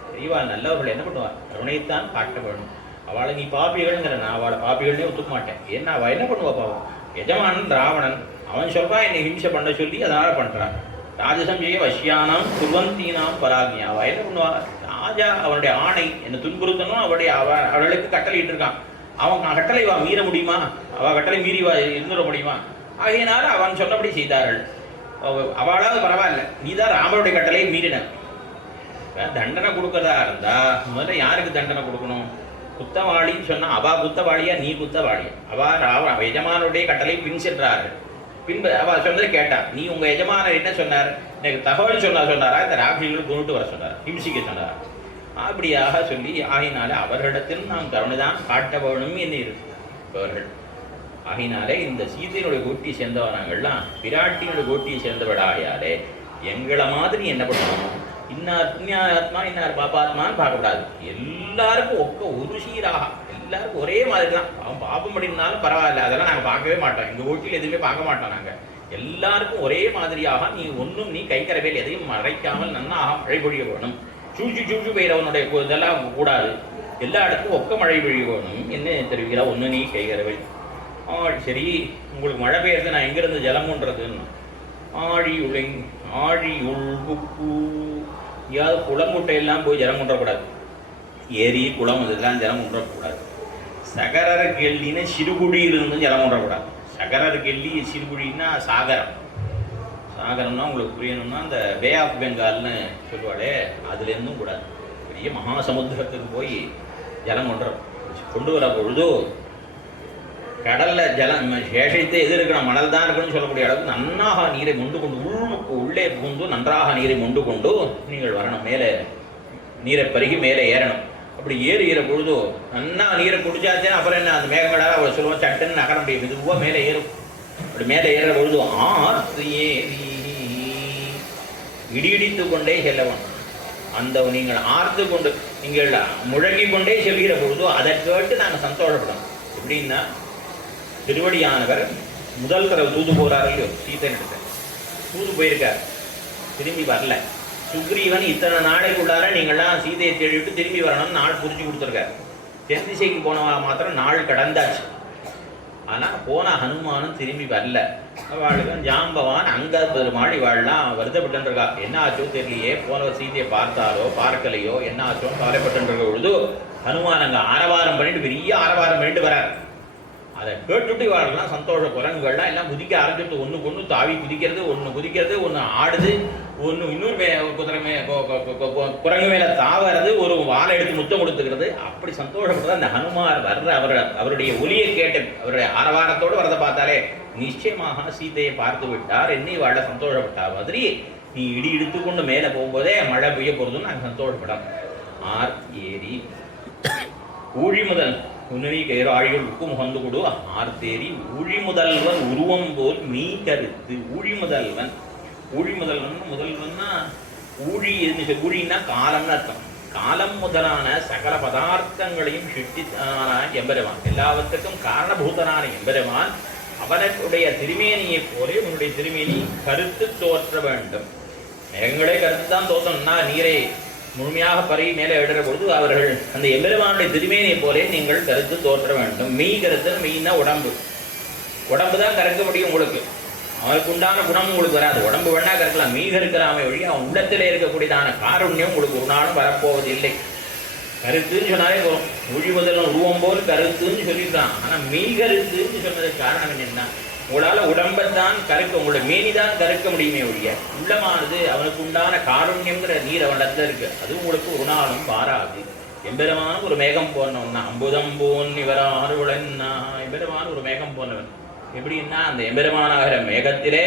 பெரியவா நல்லவர்கள் என்ன பண்ணுவார், கருணைத்தான் காட்ட வேணும். அவளை நீ பாப்பிகள்ங்கிற, நான் அவளை பாப்பிகள்னே ஒத்துக்க மாட்டேன். ஏன்னா அவள் என்ன பண்ணுவா பாவம், எஜமானன் ராவணன், அவன் சொல்றான் என்னை ஹிம்சை பண்ண சொல்லி அதனால பண்ணுறான். ராஜசம்ஜய வஷ்யானாம் குர்வந்தீனாம் பராக்ஞா, அவள் என்ன பண்ணுவா, ராஜா அவனுடைய ஆணை என்னை துன்புறுத்தணும், அவளுக்கு கட்டளையிட்டு இருக்கான். அவன் கட்டளை மீற முடியுமா, அவள் கட்டளை மீறி இருந்துட முடியுமா? ஆகையினால அவன் சொன்னபடி செய்தார்கள். அவளாவது பரவாயில்ல, நீ தான் ராமனுடைய கட்டளையை மீறின. தண்டனை கொடுக்கறதா இருந்தா முதல்ல யாருக்கு தண்டனை கொடுக்கணும்? குத்தவாளின்னு சொன்னா அவா குத்தவாளியா நீ குத்தவாளியா? அவ எஜமானுடைய கட்டளை பின் சென்றார்கள். பின்பு அவ சொன்னதை கேட்டா, நீ உங்க எஜமானர் என்ன சொன்னார், எனக்கு தகவல் சொன்னாரா, இந்த ராட்சிகள் கொண்டுட்டு வர சொன்னார், ஹிம்சிக்க சொன்னாரா? அப்படியாக சொல்லி ஆகினாலே அவர்களிடத்தில் நாம் கருணைதான் காட்ட வேணும் என்ன இருப்பவர்கள். ஆகினாலே இந்த சீதையினுடைய கோட்டியை சேர்ந்தவனாங்கள்லாம் பிராட்டியினுடைய கோட்டியை சேர்ந்தவடாயாலே எங்களை மாதிரி என்ன பண்ணணும், இன்னார் புண்ணியாத்மா இன்னார் பாப்பாத்மான்னு பார்க்கக்கூடாது. எல்லாருக்கும் ஒரு சீராக எல்லாருக்கும் ஒரே மாதிரி தான். அவன் பாப்பம் பண்ணியிருந்தாலும் பரவாயில்ல, அதெல்லாம் நாங்கள் பார்க்கவே மாட்டோம். எங்கள் வீட்டில் எதுவுமே பார்க்க மாட்டோம். நாங்கள் எல்லாருக்கும் ஒரே மாதிரியாக நீ கைக்கரவேல் எதையும் மறைக்காமல் நன்னாக மழை பொழிய வேணும். சூழ்ச்சி பெய்கிறவனுடைய இதெல்லாம் கூடாது. எல்லா இடத்துக்கும் ஒக்க மழை பொழிய வேணும் என்ன தெரிவிக்கிறா. ஒன்று நீ கைக்கரவேல். சரி, உங்களுக்கு மழை பெய்யறது நான் எங்கேருந்து ஜலம் கொண்டுறதுன்னு, ஆழி உள்புக்கு எங்கேயாவது குளமுட்டையெல்லாம் போய் ஜலம் கொண்டக்கூடாது. ஏரி குளம் இதெல்லாம் ஜலம் கொண்டக்கூடாது. சகரர் கெல்லின்னு சிறுகுடியில் இருந்தும் ஜலம் கொண்டக்கூடாது. சகரர் கெல்லி சிறுகுடின்னா சாகரம். சாகரம்னா உங்களுக்கு புரியணும்னா அந்த பே ஆஃப் பெங்கால்னு சொல்லுவாளே, அதுலேருந்தும் கூடாது. பெரிய மகாசமுத்திரத்துக்கு போய் ஜலம் கொண்டு வர பொழுதோ கடலில் ஜலம் சேஷத்தை எது இருக்கணும், மணல் தான் இருக்குன்னு சொல்லக்கூடிய அளவுக்கு நன்றாக நீரை மொண்டு கொண்டு உள்ளே புகுந்து நன்றாக நீரை மொண்டு கொண்டு நீங்கள் வரணும். மேலே நீரை பருகி மேலே ஏறணும். அப்படி ஏறுகிற பொழுதோ நன்னா நீரை குடிச்சாச்சேன்னா அப்புறம் என்ன, அந்த மேகங்களால் அவ்வளோ சொல்லுவோம் சட்டுன்னு நகர முடியும். மெதுவாக மேலே ஏறும். அப்படி மேலே ஏறுற பொழுது ஆற்று ஏறி இடித்து கொண்டே செல்லவன். அந்த நீங்கள் ஆர்த்து கொண்டு நீங்கள் முழங்கி கொண்டே செல்கிற பொழுதோ அதை கேட்டு நாங்கள் சந்தோஷப்படணும். எப்படின்னா, திருவடியானவர் முதல் தடவை தூது போகிறார் இல்லையோ, சீதையிட்ட தூது போயிருக்கார், திரும்பி வரல. சுக்ரீவன் இத்தனை நாளைக்குள்ளார நீங்கள்லாம் சீதையை தேடிவிட்டு திரும்பி வரணும்னு நாள் குறிச்சு கொடுத்துருக்காரு. தென் திசைக்கு போனவா மாத்திரம் நாள் கடந்தாச்சு. ஆனால் போன ஹனுமானும் திரும்பி வரல. அவளுக்கு ஜாம்பவான் அங்கே பெருமாள் இவாள்லாம் வருத்தப்பட்டுருக்கா. என்ன ஆச்சோ தெரியலையே, போன சீதையை பார்த்தாலோ பார்க்கலையோ என்ன ஆச்சோ கவலைப்பட்டுருக்க பொழுது ஹனுமான் அங்கே ஆரவாரம் பண்ணிட்டு பெரிய ஆரவாரம் பண்ணிட்டு வரார். அதை கேட்டுட்டு வாழலாம். சந்தோஷ குரங்குகள்லாம் எல்லாம் குதிக்க ஆரம்பிச்சு, ஒன்றுக்கு ஒன்று தாவி குதிக்கிறது, ஒன்று ஆடுது, இன்னொரு குரங்கு மேலே தாவறது, ஒரு வாழை எடுத்து முத்தம் கொடுத்துக்கிறது. அப்படி சந்தோஷப்படுறது அந்த ஹனுமார் வர்ற அவருடைய ஒலியை கேட்டு அவருடைய ஆரவாரத்தோடு வரதை பார்த்தாலே நிச்சயமாக சீதையை பார்த்து விட்டார் என்னை வாழ சந்தோஷப்பட்டார் மாதிரி. நீ இடி இடித்துக்கொண்டு மேலே போகும்போதே மழை பெய்ய போகிறதுன்னு நாங்கள் சந்தோஷப்பட்டோம். ஆர் ஏரி ஊழி முதல் உன்னி கயிறு ஆழிகளுக்கும் முகந்து கொடு ஆர்த்தேரி ஊழி முதல்வன் உருவம் போல் மீ கருத்து. ஊழி முதல்வன் முதல்வன்னா ஊழின்னா காலம்னு அர்த்தம். காலம் முதலான சகல பதார்த்தங்களையும் சிருஷ்டித்தான எம்பெருமான், எல்லாவற்றுக்கும் காரணபூதனான எம்பெருமான், அவனுடைய திருமேனியை போலே உன்னுடைய திருமேனி கருத்து தோற்ற வேண்டும். மேகங்களே கருத்து தான் தோற்றம்னா நீரை முழுமையாக பறி மேலே எழுற பொழுது அவர்கள் அந்த எம்பெருமானுடைய திருமேனியை போலே நீங்கள் கருத்து தோற்ற வேண்டும். மெய் கருத்து, மெய்னா உடம்பு தான் கறக்க முடியும் உங்களுக்கு. அவனுக்கு உண்டான குணம் உங்களுக்கு வராது. உடம்பு வேணா கறக்கலாம், மெய் கருக்கலாமே ஒழி அவன் உள்ளத்திலே இருக்கக்கூடியதான காருண்யம் உங்களுக்கு ஒரு நாளும் வரப்போவது இல்லை. கருத்துன்னு சொன்னாலே வரும். மொழி முதல் உருவம் போல் கருத்துன்னு சொல்லியிருக்கான். ஆனால் மெய் கருத்துன்னு சொன்னதுக்கு காரணம் என்னென்னா, உங்களால் உடம்பைத்தான் கருக்க, உங்களோட மேனிதான் கருக்க முடியுமே ஒழிய உள்ளமானது அவனுக்கு உண்டான காருண்யங்கிற நீர் அவனிடத்துல இருக்கு. அது உங்களுக்கு ஒரு நாளும் மாறாது. எம்பெருமான ஒரு மேகம் போனவன் தான். அம்புதம் போன் இவராருளன்னா, எம்பெருமான ஒரு மேகம் போனவன். எப்படின்னா அந்த எம்பெருமானாகிற மேகத்திலே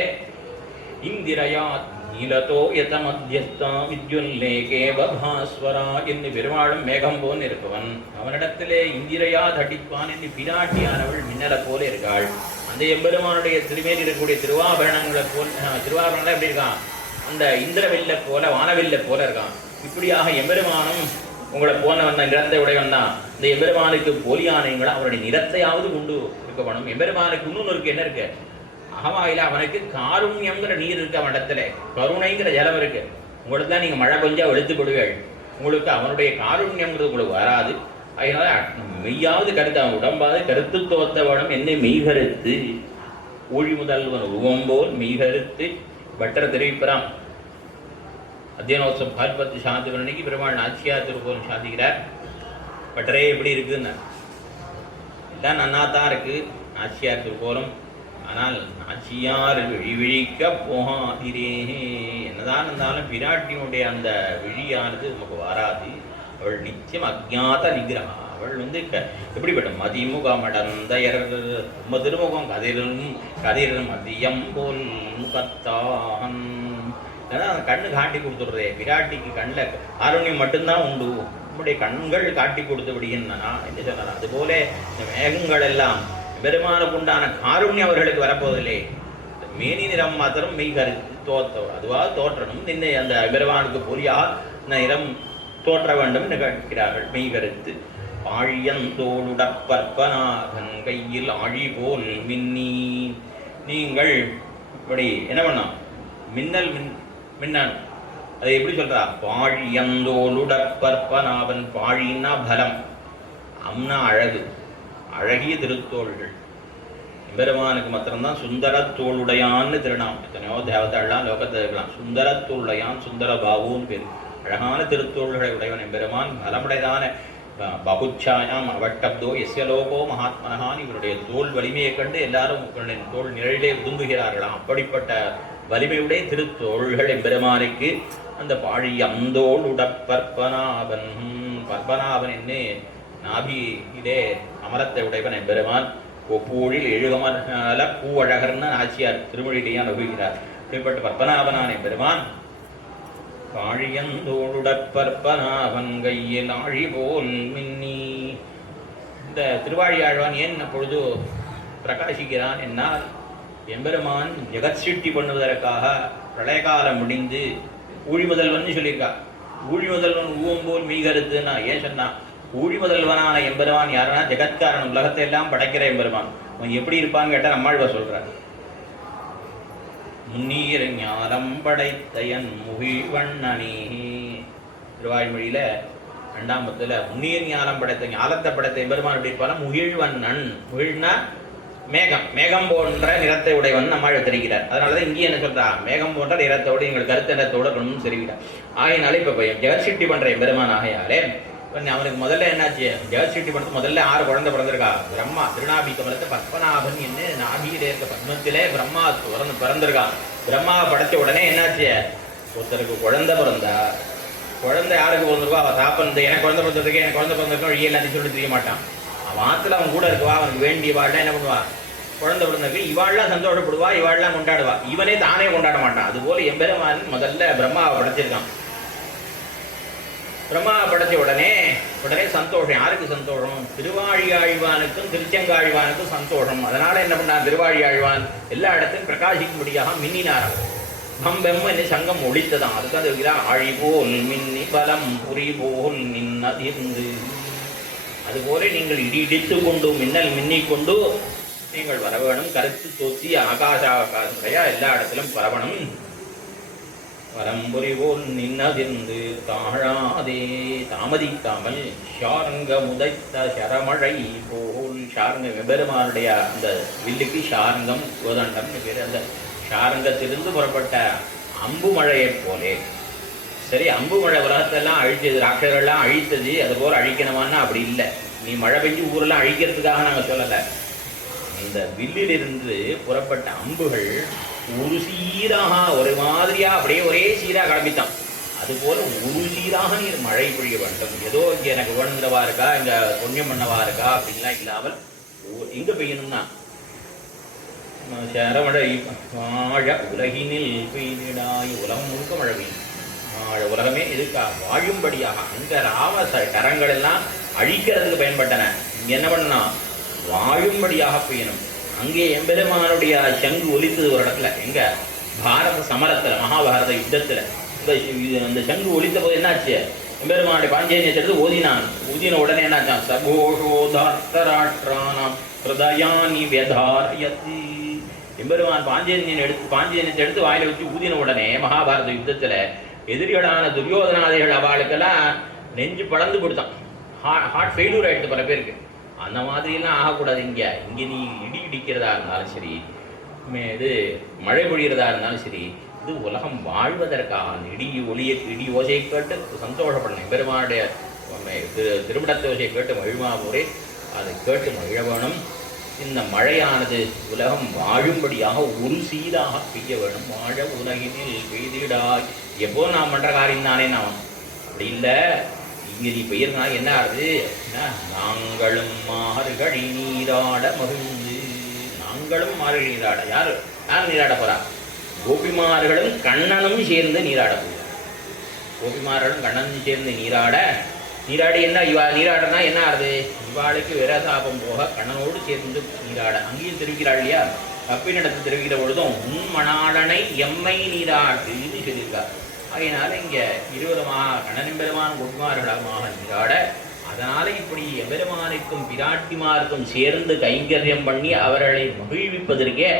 இந்திரயா நீலதோ யத மத்தியஸ்தா வித்யுல்லேகே பபாஸ்வரா என்று பெருமாளும் மேகம் போல் இருப்பவன். அவனிடத்திலே இந்திரையா தடிப்பான் என்று பிராட்டியானவள் மின்னலை போல இருக்காள். அந்த எம்பெருமானுடைய திருமேல் இருக்கக்கூடிய திருவாபரணங்களை போல், திருவாபரணங்கள் எப்படி இருக்கான், அந்த இந்திரவில்லை போல வானவில்லை போல இருக்கான். இப்படியாக எம்பெருமானும் உங்களை போனவன் தான், நிறத்தை உடையவன் தான். இந்த எம்பெருமானுக்கு போலியானவங்களும் அவருடைய நிறத்தையாவது கொண்டு இருக்கப்படும். எம்பெருமானுக்கு இன்னொன்று இருக்கு. என்ன இருக்கு? அகவாயில அவனுக்கு காருண்யங்கிற நீர் இருக்கு, அவன் இடத்துல கருணைங்கிற ஜலம் இருக்கு. உங்களுக்கு தான் நீங்கள் மழை பெஞ்சா வெளுத்து போடுவீர்கள். உங்களுக்கு அவனுடைய காருண்யங்கிறது உங்களுக்கு வராது. அதனால மெய்யாவது கருத்து, அவன் உடம்பாவது கருத்து தோத்த வேணும். என்னை மெய்கருத்து ஊழி முதல்வன் உருவம் போல் மெய்கருத்து பட்டர தெரிவிப்பறான். அத்தியனோத்சவம் பால்பத்து சாந்தி வர்ணிக்கு பெருமாள் நாச்சியார் திருப்போரும் சாதிக்கிறார். பட்டரே எப்படி இருக்குன்னு எல்லாம் நன்னா தான் இருக்கு நாச்சியார் திருப்போரும். ஆனால் நாச்சியார் விழிவிழிக்க போகாதிரே. என்னதான் இருந்தாலும் பிராட்டியினுடைய அந்த விழியானது நமக்கு வராது. அவள் நிச்சயம் அஜ்ஞாத நிகிரகா. அவள் எப்படிப்பட்ட மதிமுக மடந்தையர் திருமுகம் கதிரும் மதியம் போல் முகத்தான். அந்த கண்ணு காட்டி கொடுத்துடுறதே. விராட்டிக்கு கண்ணில் ஆரோக்கியம் மட்டும்தான் உண்டு. நம்முடைய கண்கள் காட்டி கொடுத்து விடுகின்றனா என்று சொன்னார். அதுபோல இந்த மேகங்கள் எல்லாம் பெருமானுக்கு உண்டான காருண்யம் அவர்களுக்கு வரப்போவதில்லை. மேனி நிறம் மாத்திரம் மெய் கருத்து தோற்றவர் அதுவாக தோற்றணும். நின்னை அந்த பெருமானுக்கு பொறியால் நிறம் தோற்ற வேண்டும் என்று கேட்கிறார்கள். மெய் கருத்து ஆழியந்தோளுடற்பற்பனாகன் கையில் ஆழி போல் மின்னி. நீங்கள் இப்படி என்ன பண்ணோம்? மின்னன் அது எப்படி சொல்றா? பாழியந்தோளுடற்பற்பனாவன். பாழின்னா பலம், அம்னா அழகு, அழகிய திருத்தோள்கள். பெருமானுக்கு மாத்திரம்தான் சுந்தர தோளுடையான்னு திருநாமம். எத்தனையோ தேவதாள்லாம் லோகத்தில் இருக்கலாம். சுந்தர தோளுடையான், சுந்தர பாபுன்னு பேர். அழகான திருத்தோள்களை உடையவன் எம்பெருமான். பலமுடையதான பகுச்சாயாம் அவட்டப்தோ எஸ்ய லோகோ மகாத்மனகான். இவருடைய தோல் வலிமையை கண்டு எல்லாரும் தோல் நிழலிலே உதும்புகிறார்களாம். அப்படிப்பட்ட வலிமையுடைய திருத்தோள்கள் எம்பெருமானுக்கு. அந்த பாழி அந்தோள் உடற்பற்பனாவன். பற்பனாவன் என்னே நாபியிலே அமரத்தை உடையவன் எம்பெருமான். ஒப்பூழில் எழுகமல பூவழகர்னு ஆச்சியார் திருமொழியிலேயே அனுபவிக்கிறார். இப்படிப்பட்ட பற்பனாவனான் எம்பெருமான். காழியந்தோளுடற்பற்பனாவன் கையில் ஆழி போல் மின்னி. இந்த திருவாழியாழ்வான் ஏன் அப்பொழுது பிரகாசிக்கிறான் என்னால், எம்பெருமான் ஜெகத் சிருஷ்டி பண்ணுவதற்காக பிரளயகாலம் முடிந்து ஊழி முதல்வன் சொல்லியிருக்கா. ஊழி முதல்வன் ஊவம் போல் மெய்கருத்துன்னா ஏன் சொன்னா? ஊழி முதல்வனான எம்பெருமான் யாருன்னா ஜெகத்காரன், உலகத்தை எல்லாம் படைக்கிற எம்பெருமான். அவன் எப்படி இருப்பான்னு கேட்டால் நம்மாழ்வார் சொல்றார். முன்னீர் ஞானம் படைத்தயன் முகிழ்வண்ணனே. திருவாய்மொழியில 2ஆம் பத்துல முன்னீர் ஞானம் படைத்த, ஞானத்தை படைத்த எம்பெருமான் எப்படி இருப்பானா? முகிழ்வண்ணன். முகிழ்னா மேகம், மேகம் போன்ற நிறத்தை உடையவன் நம்மாழ்வார் தெரிகிறார். அதனாலதான் இங்கே என்ன சொல்றா? மேகம் போன்ற நிறத்தோடு எங்கள் கருத்து நிறத்தோடு இருக்கணும்னு தெரிவிக்கிறார். ஆகையினால இப்ப ஜெகத் சிருஷ்டி பண்ற எம்பெருமான் ஆகையாலே அவனுக்கு முதல்ல என்னாச்சு, ஜெகத்சிட்டி படத்து முதல்ல 6 குழந்தை பிறந்திருக்கா. பிரம்மா திருநாபி கமலத்தை பத்மநாபன் என்ன நாபியில இருக்க பத்மத்திலே பிரம்மா பிறந்திருக்கா. பிரம்மாவை படைச்ச உடனே என்னாச்சு, ஒருத்தருக்கு குழந்தை பிறந்தா, குழந்தை யாருக்கு பிறந்திருக்கோ அவள் சாப்பிட்றது, எனக்கு குழந்தை பிறந்திருக்கு எனக்கு குழந்தை பிறந்திருக்கோம் வழி எல்லாத்தையும் சொல்லி தெரிய மாட்டான். அவன் ஆற்றுல அவன் கூட இருக்குவா, அவனுக்கு வேண்டிய வாழ்லாம் என்ன பண்ணுவா, குழந்தை பிறந்திருக்கு இவாள்லாம் சந்தோஷப்படுவா, இவாள்லாம் கொண்டாடுவா, இவனே தானே கொண்டாட மாட்டான். அதுபோல எம்பெருமான் முதல்ல பிரம்மாவை படைச்சிருக்கான். பிரம்மா படைச்ச உடனே சந்தோஷம். யாருக்கு சந்தோஷம், திருவாழியாழ்வானுக்கும் திருச்செங்காழ்வானுக்கும் சந்தோஷம். அதனால என்ன பண்ணான், திருவாழியாழ்வான் எல்லா இடத்தையும் பிரகாசிக்கும்படியாக மின்னினாராம். பம்பெம் என்ன சங்கம் ஒழித்ததான். அதுதான் தெரிகிறான், ஆழிபோல் மின்னி பலம் புரிபோல் நின்னதிர்ந்து. அதுபோல நீங்கள் இடித்து கொண்டு மின்னல் மின்னிக்கொண்டு நீங்கள் வர வேணும். கருத்து தோத்தி ஆகாசா எல்லா இடத்திலும் பரவணும். பரம்புரிவோல் நின்னதிர்ந்து தாழாதே தாமதிக்காமல் ஷார்ங்க முதைத்த சரமழை போல். ஷார்ங்க வெபெருமானுடைய அந்த வில்லுக்கு ஷார்ங்கம் கோதண்டம் பேர். அந்த ஷார்ங்கத்திலிருந்து புறப்பட்ட அம்பு மழையைப் போலே. சரி, அம்பு மழை உலகத்தெல்லாம் அழித்தது, ராட்சரெல்லாம் அழித்தது, அதுபோல் அழிக்கணுமான்னா அப்படி இல்லை. நீ மழை பெஞ்சு ஊரெல்லாம் அழிக்கிறதுக்காக நாங்கள் சொல்லலை. இந்த வில்லிலிருந்து புறப்பட்ட அம்புகள் ஒரு சீராக ஒரு மாதிரியா அப்படியே ஒரே சீராக கிளம்பித்தான். அதுபோல ஒரு சீராக நீர் மழை பொழிய வேண்டும். ஏதோ இங்கே எனக்கு வேணுங்கிறவா இருக்கா, இங்கே புண்ணியம் பண்ணவா இருக்கா அப்படின்லாம் இல்லாமல் எங்கே பெய்யணும்னா மழை வாழ உலகினில் பெய்திடாய். உலகம் முழுக்க மழை பெய்யும். உலகமே இதுக்கா வாழும்படியாக. அங்கே ராம கரங்கள் எல்லாம் அழிக்கிறதுக்கு பயன்பட்டன. இங்கே என்ன பண்ணனா, வாழும்படியாக பெய்யணும். அங்கே எம்பெருமானுடைய சங்கு ஒலித்தது ஒரு இடத்துல, எங்க பாரத சமரத்துல, மகாபாரத யுத்தத்துல. அந்த சங்கு ஒலித்த போது என்னாச்சு, எம்பெருமானுடைய பாஞ்சஜன்யத்தை எடுத்து ஓதினான். ஊதின உடனே என்னாச்சான், சகோஷோதார்த்தராட்ரானாம் ஹிருதயானி வெதாரயதி. எம்பெருமான் பாஞ்சஜன்யத்தை எடுத்து வாயில வச்சு ஊதின உடனே மகாபாரத யுத்தத்துல எதிரிகளான துரியோதனாதிகள் அவளுக்கெல்லாம் நெஞ்சு படந்து கொடுத்தான். ஹார்ட் ஃபெயிலூர் ஆயிடுது பல பேருக்கு. அந்த மாதிரிலாம் ஆகக்கூடாது. இங்கே நீ இடி இடிக்கிறதா இருந்தாலும் சரி, இது மழை பொழிகிறதா இருந்தாலும் சரி, இது உலகம் வாழ்வதற்காக இடி ஓசையை கேட்டு சந்தோஷப்படணும். பெருமானுடைய திருவிடத்தை ஓசையை கேட்டு மகிழ்மா போரே, அதை கேட்டு மகிழ வேணும். இந்த மழையானது உலகம் வாழும்படியாக ஒரு சீராக பெய்ய வேணும். வாழ உலகினில் பெய்திடாய். எப்போ நான் பண்ணுற காரியம் தானே நான், அப்படி இல்லை. இங்கே நீ பெய்யறதுனா என்ன ஆகுது, நாங்களும் மார்கழி நீராட மகிழ்ந்து. நாங்களும் மார்கழி நீராட. யார் நீராட போறா, கோபிமார்களும் கண்ணனும் சேர்ந்து நீராட போகிறார். கோபிமார்களும் கண்ணனும் சேர்ந்து நீராடி என்ன இவா நீராடனா என்ன ஆகுது, இவாளுக்கு விரசாபம் போக கண்ணனோடு சேர்ந்து நீராட. அங்கேயும் தெரிவிக்கிறாள் இல்லையா, கப்பினிடத்தை தெரிவிக்கிற பொழுதும் உண்மணாடனை எம்மை நீராட்டுன்னு சொல்லியிருக்கார். அதனால இங்கே இருவருமாக கண்ணனின் பெருமான் கோபிமார்களாக நீராட. அதனால இப்படி எம்பெருமானுக்கும் பிராட்டிமாருக்கும் சேர்ந்து கைங்கரியம் பண்ணி அவர்களை மகிழ்விப்பதற்கே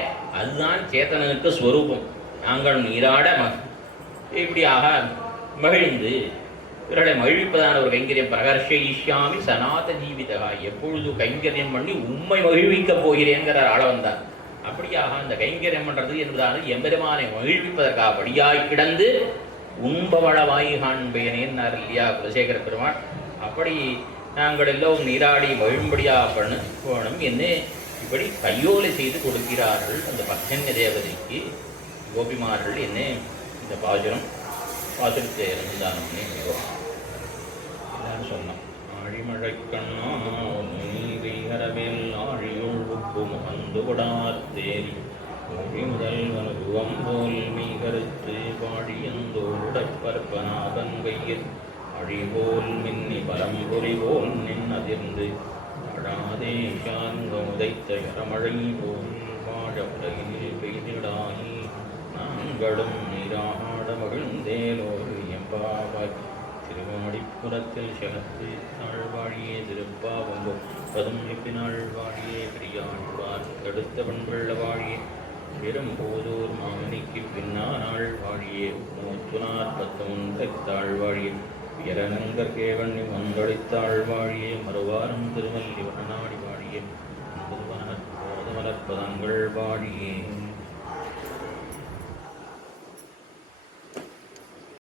அதுதான் சேத்தனனுக்கு ஸ்வரூபம். நாங்கள் நீராட இப்படியாக மகிழ்ந்து இவர்களை மகிழ்விப்பதான ஒரு கைங்கரியம். பிரகர்ஷயிஷ்யாமி சனாத ஜீவிதா. எப்பொழுது கைங்கரியம் பண்ணி உண்மை மகிழ்விக்கப் போகிறேங்கிற ஆள வந்தார். அப்படியாக அந்த கைங்கரியம் பண்ணுறது என்பதான எம்பெருமானை மகிழ்விப்பதற்காக படியாய் கிடந்து உண்பவளவாய் காண்பேனேன்னார் இல்லையா குலசேகர பெருமாள். அப்படி நாங்கள் எல்லோரும் நீராடி மகிழும்படியாக போகணும் என்று இப்படி கையோலை செய்து கொடுக்கிறார்கள் அந்த பர்ஜன்ய தேவதைக்கு கோபிமார்கள். என்ன இந்த பாசுரத்தை இருந்தானே எல்லாரும் சொன்னோம். ஆழிமழை கண்ணா நீரையரவேல் ஆழியுள் உப்பு முகந்து கொடார் தேரி மொழி முதல்வன் உருவம் போல் மீ கருத்து பாடியந்தோடப் பற்பனாதன் கையில் அழிபோல் மின்னி பரம்பொறி போல் நின்னதிர்ந்து அழாதே சார்ந்த உதைத்த இரமழை போல் வாழ உலகினில் பெய்திடாயி. நாங்களும் நீராட மகிழ்ந்தேலோர் எம்பாவாய். திருவாடிப்புறத்தில் செகத்து தாழ்வாழியே திருப்பாவம்போ பதும் நிப்பினாள் வாழியே பிரியாழ்வார் தடுத்த பண்புள்ள வாழியே பெரும்போதூர் மாமணிக்கு பின்னாள் வாழியே மூத்துனார் பத்தொன்றைத்தாள் வாழியே இரநங்கர் கேவண்ணி வந்தளித்தாள் வாழியே மறுவாரம் திருமல்லி வடநாடி வாழியே போதமலர்பதங்கள் வாழியே.